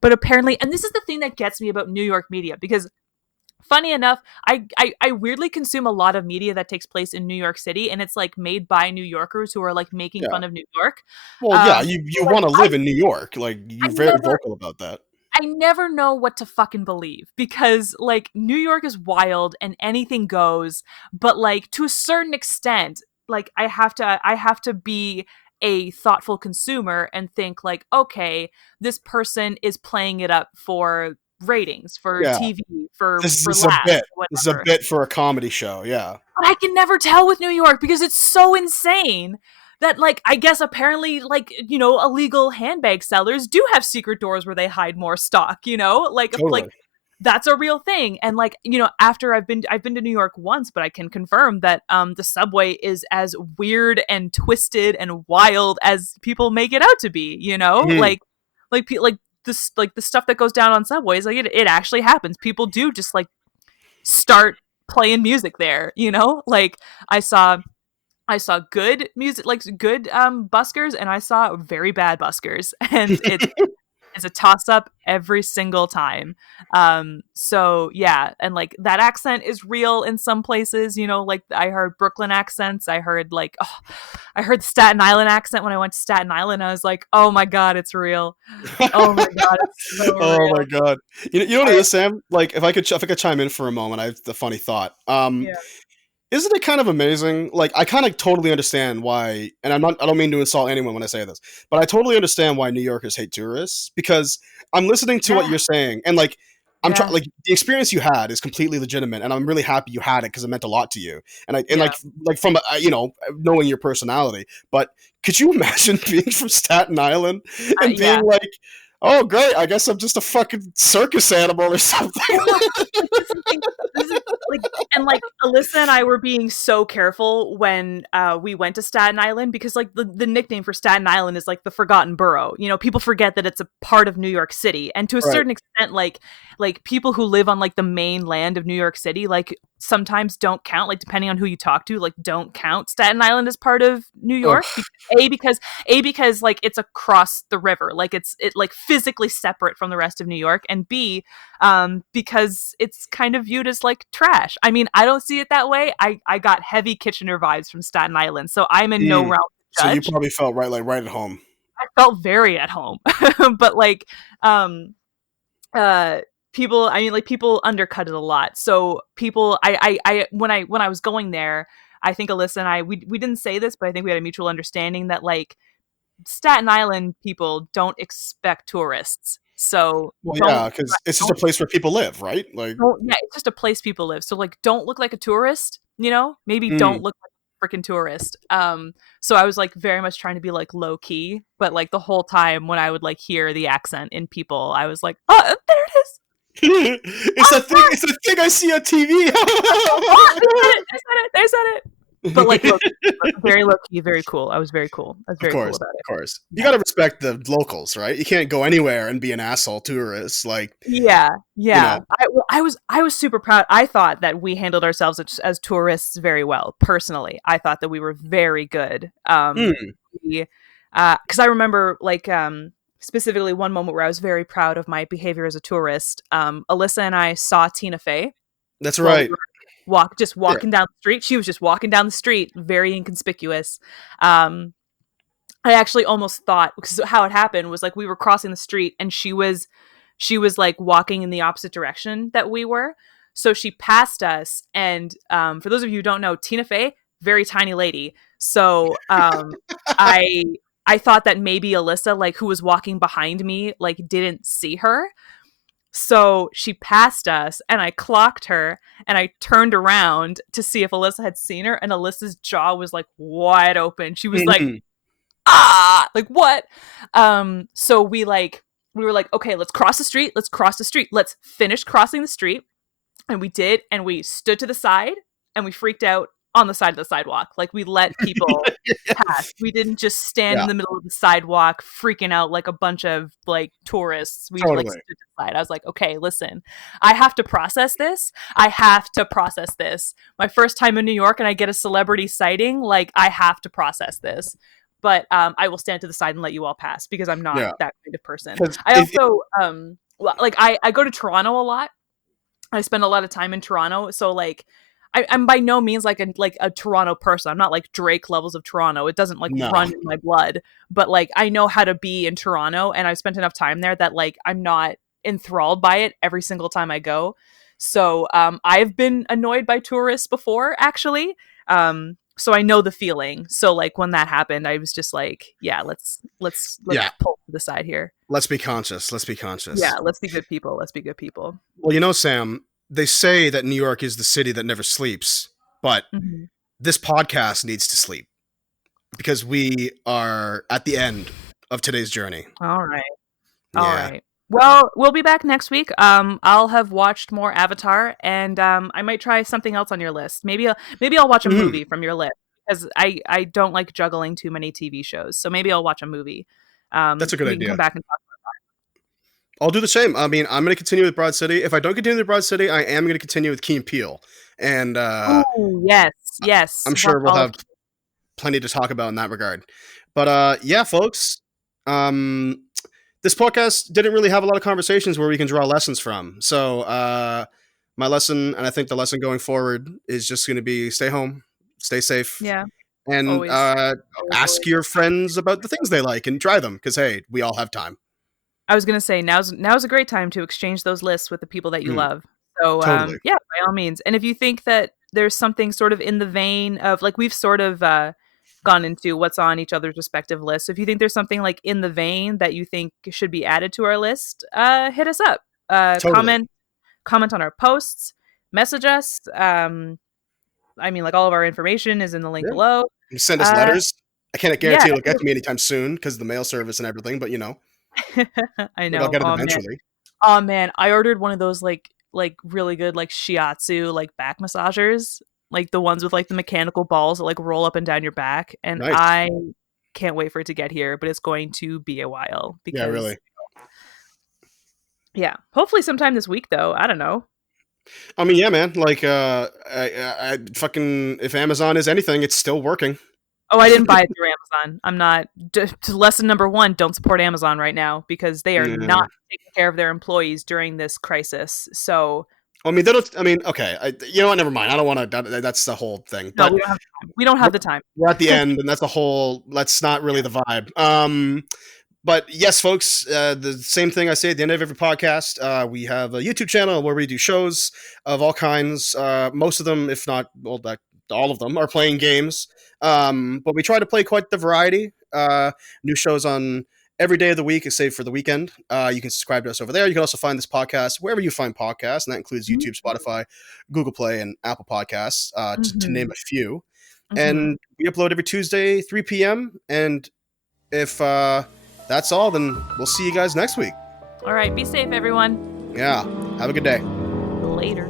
but apparently, and this is the thing that gets me about New York media because funny enough, I weirdly consume a lot of media that takes place in New York City, and it's like made by New Yorkers who are like making Yeah, fun of New York. well, yeah, So, you like want to live in New York, like I you're very never vocal about that. I never know what to fucking believe because like New York is wild and anything goes, but like to a certain extent, like I have to be a thoughtful consumer and think like, okay, this person is playing it up for ratings, for Yeah, TV, for this for is a laughs, bit. This is a whatever. bit for a comedy show. Yeah, But I can never tell with New York because it's so insane that like I guess apparently like illegal handbag sellers do have secret doors where they hide more stock, like totally. that's a real thing. And like after I've been to New York once, but I can confirm that the subway is as weird and twisted and wild as people make it out to be, Mhm. like this like the stuff that goes down on subways, like it actually happens. People do just like start playing music there, like i saw I saw good music, like good buskers, and I saw very bad buskers and it's a toss up every single time. So yeah, and like that accent is real in some places, like I heard Brooklyn accents, I heard I heard the Staten Island accent when I went to Staten Island. I was like, oh my god, it's real. Oh my god, it's so Oh my real. god. You know what it I, is, Sam? Like if I could chime in for a moment, I have the funny thought. yeah, Isn't it kind of amazing? Like I kind of totally understand why, and I don't mean to insult anyone when I say this, but I totally understand why New Yorkers hate tourists because I'm listening to what yeah, you're saying and like I'm trying yeah, like the experience you had is completely legitimate and I'm really happy you had it because it meant a lot to you. And yeah. like from knowing your personality, but could you imagine being from Staten Island and Yeah. being like, "Oh, great, I guess I'm just a fucking circus animal or something." Well, no, like this is the thing. This is like, and like Alyssa and I were being so careful when we went to Staten Island because like the nickname for Staten Island is like the forgotten borough. People forget that it's a part of New York City, and to a Right. certain extent, like people who live on like the main land of New York City, like sometimes don't count. Like depending on who you talk to, like don't count Staten Island as part of New Ugh. York. Because like it's across the river, like it like physically separate from the rest of New York, and B because it's kind of viewed as like trash. I mean, I don't see it that way. I got heavy Kitchener vibes from Staten Island, so I'm in no Mm. realm to So you judge. probably felt right at home. I felt very at home, but like, um, uh, people. I mean, like people undercut it a lot. So people, when I was going there, I think Alyssa and I we didn't say this, but I think we had a mutual understanding that like Staten Island people don't expect tourists. So Well, don't yeah, because it's just a don't place where people live, right? Like, yeah, it's just a place people live. So like don't look like a tourist, you know? Maybe mm. don't look like a freaking tourist. So I was like very much trying to be like low key, but like the whole time when I would like hear the accent in people, I was like, "Oh, there it is." It's a Oh, thing. It's a thing I see on TV. what? They said it. They said it. They said it. But like low key, very low key, very cool. I was very cool. I was Of very cool course, about of it. course. You Yeah. got to respect the locals, right? You can't go anywhere and be an asshole tourist. Like, Yeah, you know, yeah. I was super proud. I thought that we handled ourselves as tourists very well. Personally, I thought that we were very good. mm, Because I remember like specifically one moment where I was very proud of my behavior as a tourist. Alyssa and I saw Tina Fey that's while we right. were Yeah. walking down the street. She was just walking down the street, very inconspicuous. Um, I actually almost thought because how it happened was like we were crossing the street and she was like walking in the opposite direction that we were. So she passed us, and for those of you who don't know, Tina Fey, very tiny lady. So I I thought that maybe Alyssa, like who was walking behind me, like didn't see her. So she passed us, and I clocked her, and I turned around to see if Alyssa had seen her, and Alyssa's jaw was like wide open. She was like, Mhm. like what? So we were like, okay, let's cross the street, let's finish crossing the street. And we did, and we stood to the side, and we freaked out on the side of the sidewalk. Like we let people pass. We didn't just stand in Yeah, the middle of the sidewalk freaking out like a bunch of like tourists. We like totally. stood to the side. I was like, okay, listen, I have to process this. I have to process this. My first time in New York and I get a celebrity sighting, like I have to process this. But I will stand to the side and let you all pass because I'm not Yeah, that kind of person. because I also like I go to Toronto a lot. I spend a lot of time in Toronto, so like I'm by no means like a Toronto person. I'm not like Drake levels of Toronto. It doesn't like no, run in my blood, but like I know how to be in Toronto, and I've spent enough time there that like I'm not enthralled by it every single time I go. So I've been annoyed by tourists before, actually. So I know the feeling. So like when that happened, I was just like, yeah, let's yeah. pull to the side here. Let's be conscious. Let's be Yeah, conscious. let's be good people. Let's be good people. Well, Sam, they say that New York is the city that never sleeps, but Mhm. this podcast needs to sleep because we are at the end of today's journey. All right. All Yeah. right. Well, we'll be back next week. I'll have watched more Avatar, and I might try something else on your list. Maybe I'll watch a Mhm. movie from your list because I don't like juggling too many TV shows. So maybe I'll watch a movie. That's a good We can come idea. back and talk. I'll do the same. I mean, I'm going to continue with Broad City. If I don't continue with Broad City, I am going to continue with Key and Peele, and Oh yes, yes. I'm Watch sure we'll all of. have plenty to talk about in that regard. But yeah, folks, um, this podcast didn't really have a lot of conversations where we can draw lessons from. So my lesson, and I think the lesson going forward, is just going to be stay home, stay safe, Yeah, and always, always, ask always. your friends about the things they like and try them. Because hey, we all have time. I was gonna say now's a great time to exchange those lists with the people that you Mm, love. So totally. yeah, by all means. And if you think that there's something sort of in the vein of like we've sort of gone into what's on each other's respective lists. So if you think there's something like in the vein that you think should be added to our list, hit us up. Totally. Comment on our posts, message us. I mean, like all of our information is in the link Yeah. below. Send us Uh, letters. I can't yeah, guarantee it'll get to me anytime soon because of the mail service and everything, but I I'll know. get it eventually. Oh man, I ordered one of those like really good like shiatsu like back massagers, like the ones with like the mechanical balls that like roll up and down your back, and Nice. I can't wait for it to get here, but it's going to be a while Yeah, because really. yeah, hopefully sometime this week though. I don't know. I mean, yeah, man. Like, I fucking if Amazon is anything, it's still working. Oh, I didn't buy it through Amazon. I'm not lesson number 1, don't support Amazon right now because they are not Yeah. taking care of their employees during this crisis. So, I mean, they don't. I mean, okay. You know what? Never mind. I don't want to. That's the whole thing. no, But we don't have time. We don't we're, have the time. we're at the end, and that's a whole. That's not really the vibe. But yes, folks, the same thing I say at the end of every podcast. We have a YouTube channel where we do shows of all kinds. Most of them, if not all of them, are playing games. But we try to play quite the variety. New shows on every day of the week, save for the weekend. You can subscribe to us over there. You can also find this podcast wherever you find podcasts, and that includes YouTube, Spotify, Google Play, and Apple Podcasts, to name Mm-hmm. a few. Mm-hmm. And we upload every Tuesday, 3 p.m. And if that's all, then we'll see you guys next week. All right. Be safe, everyone. Yeah. Have a good day. Later.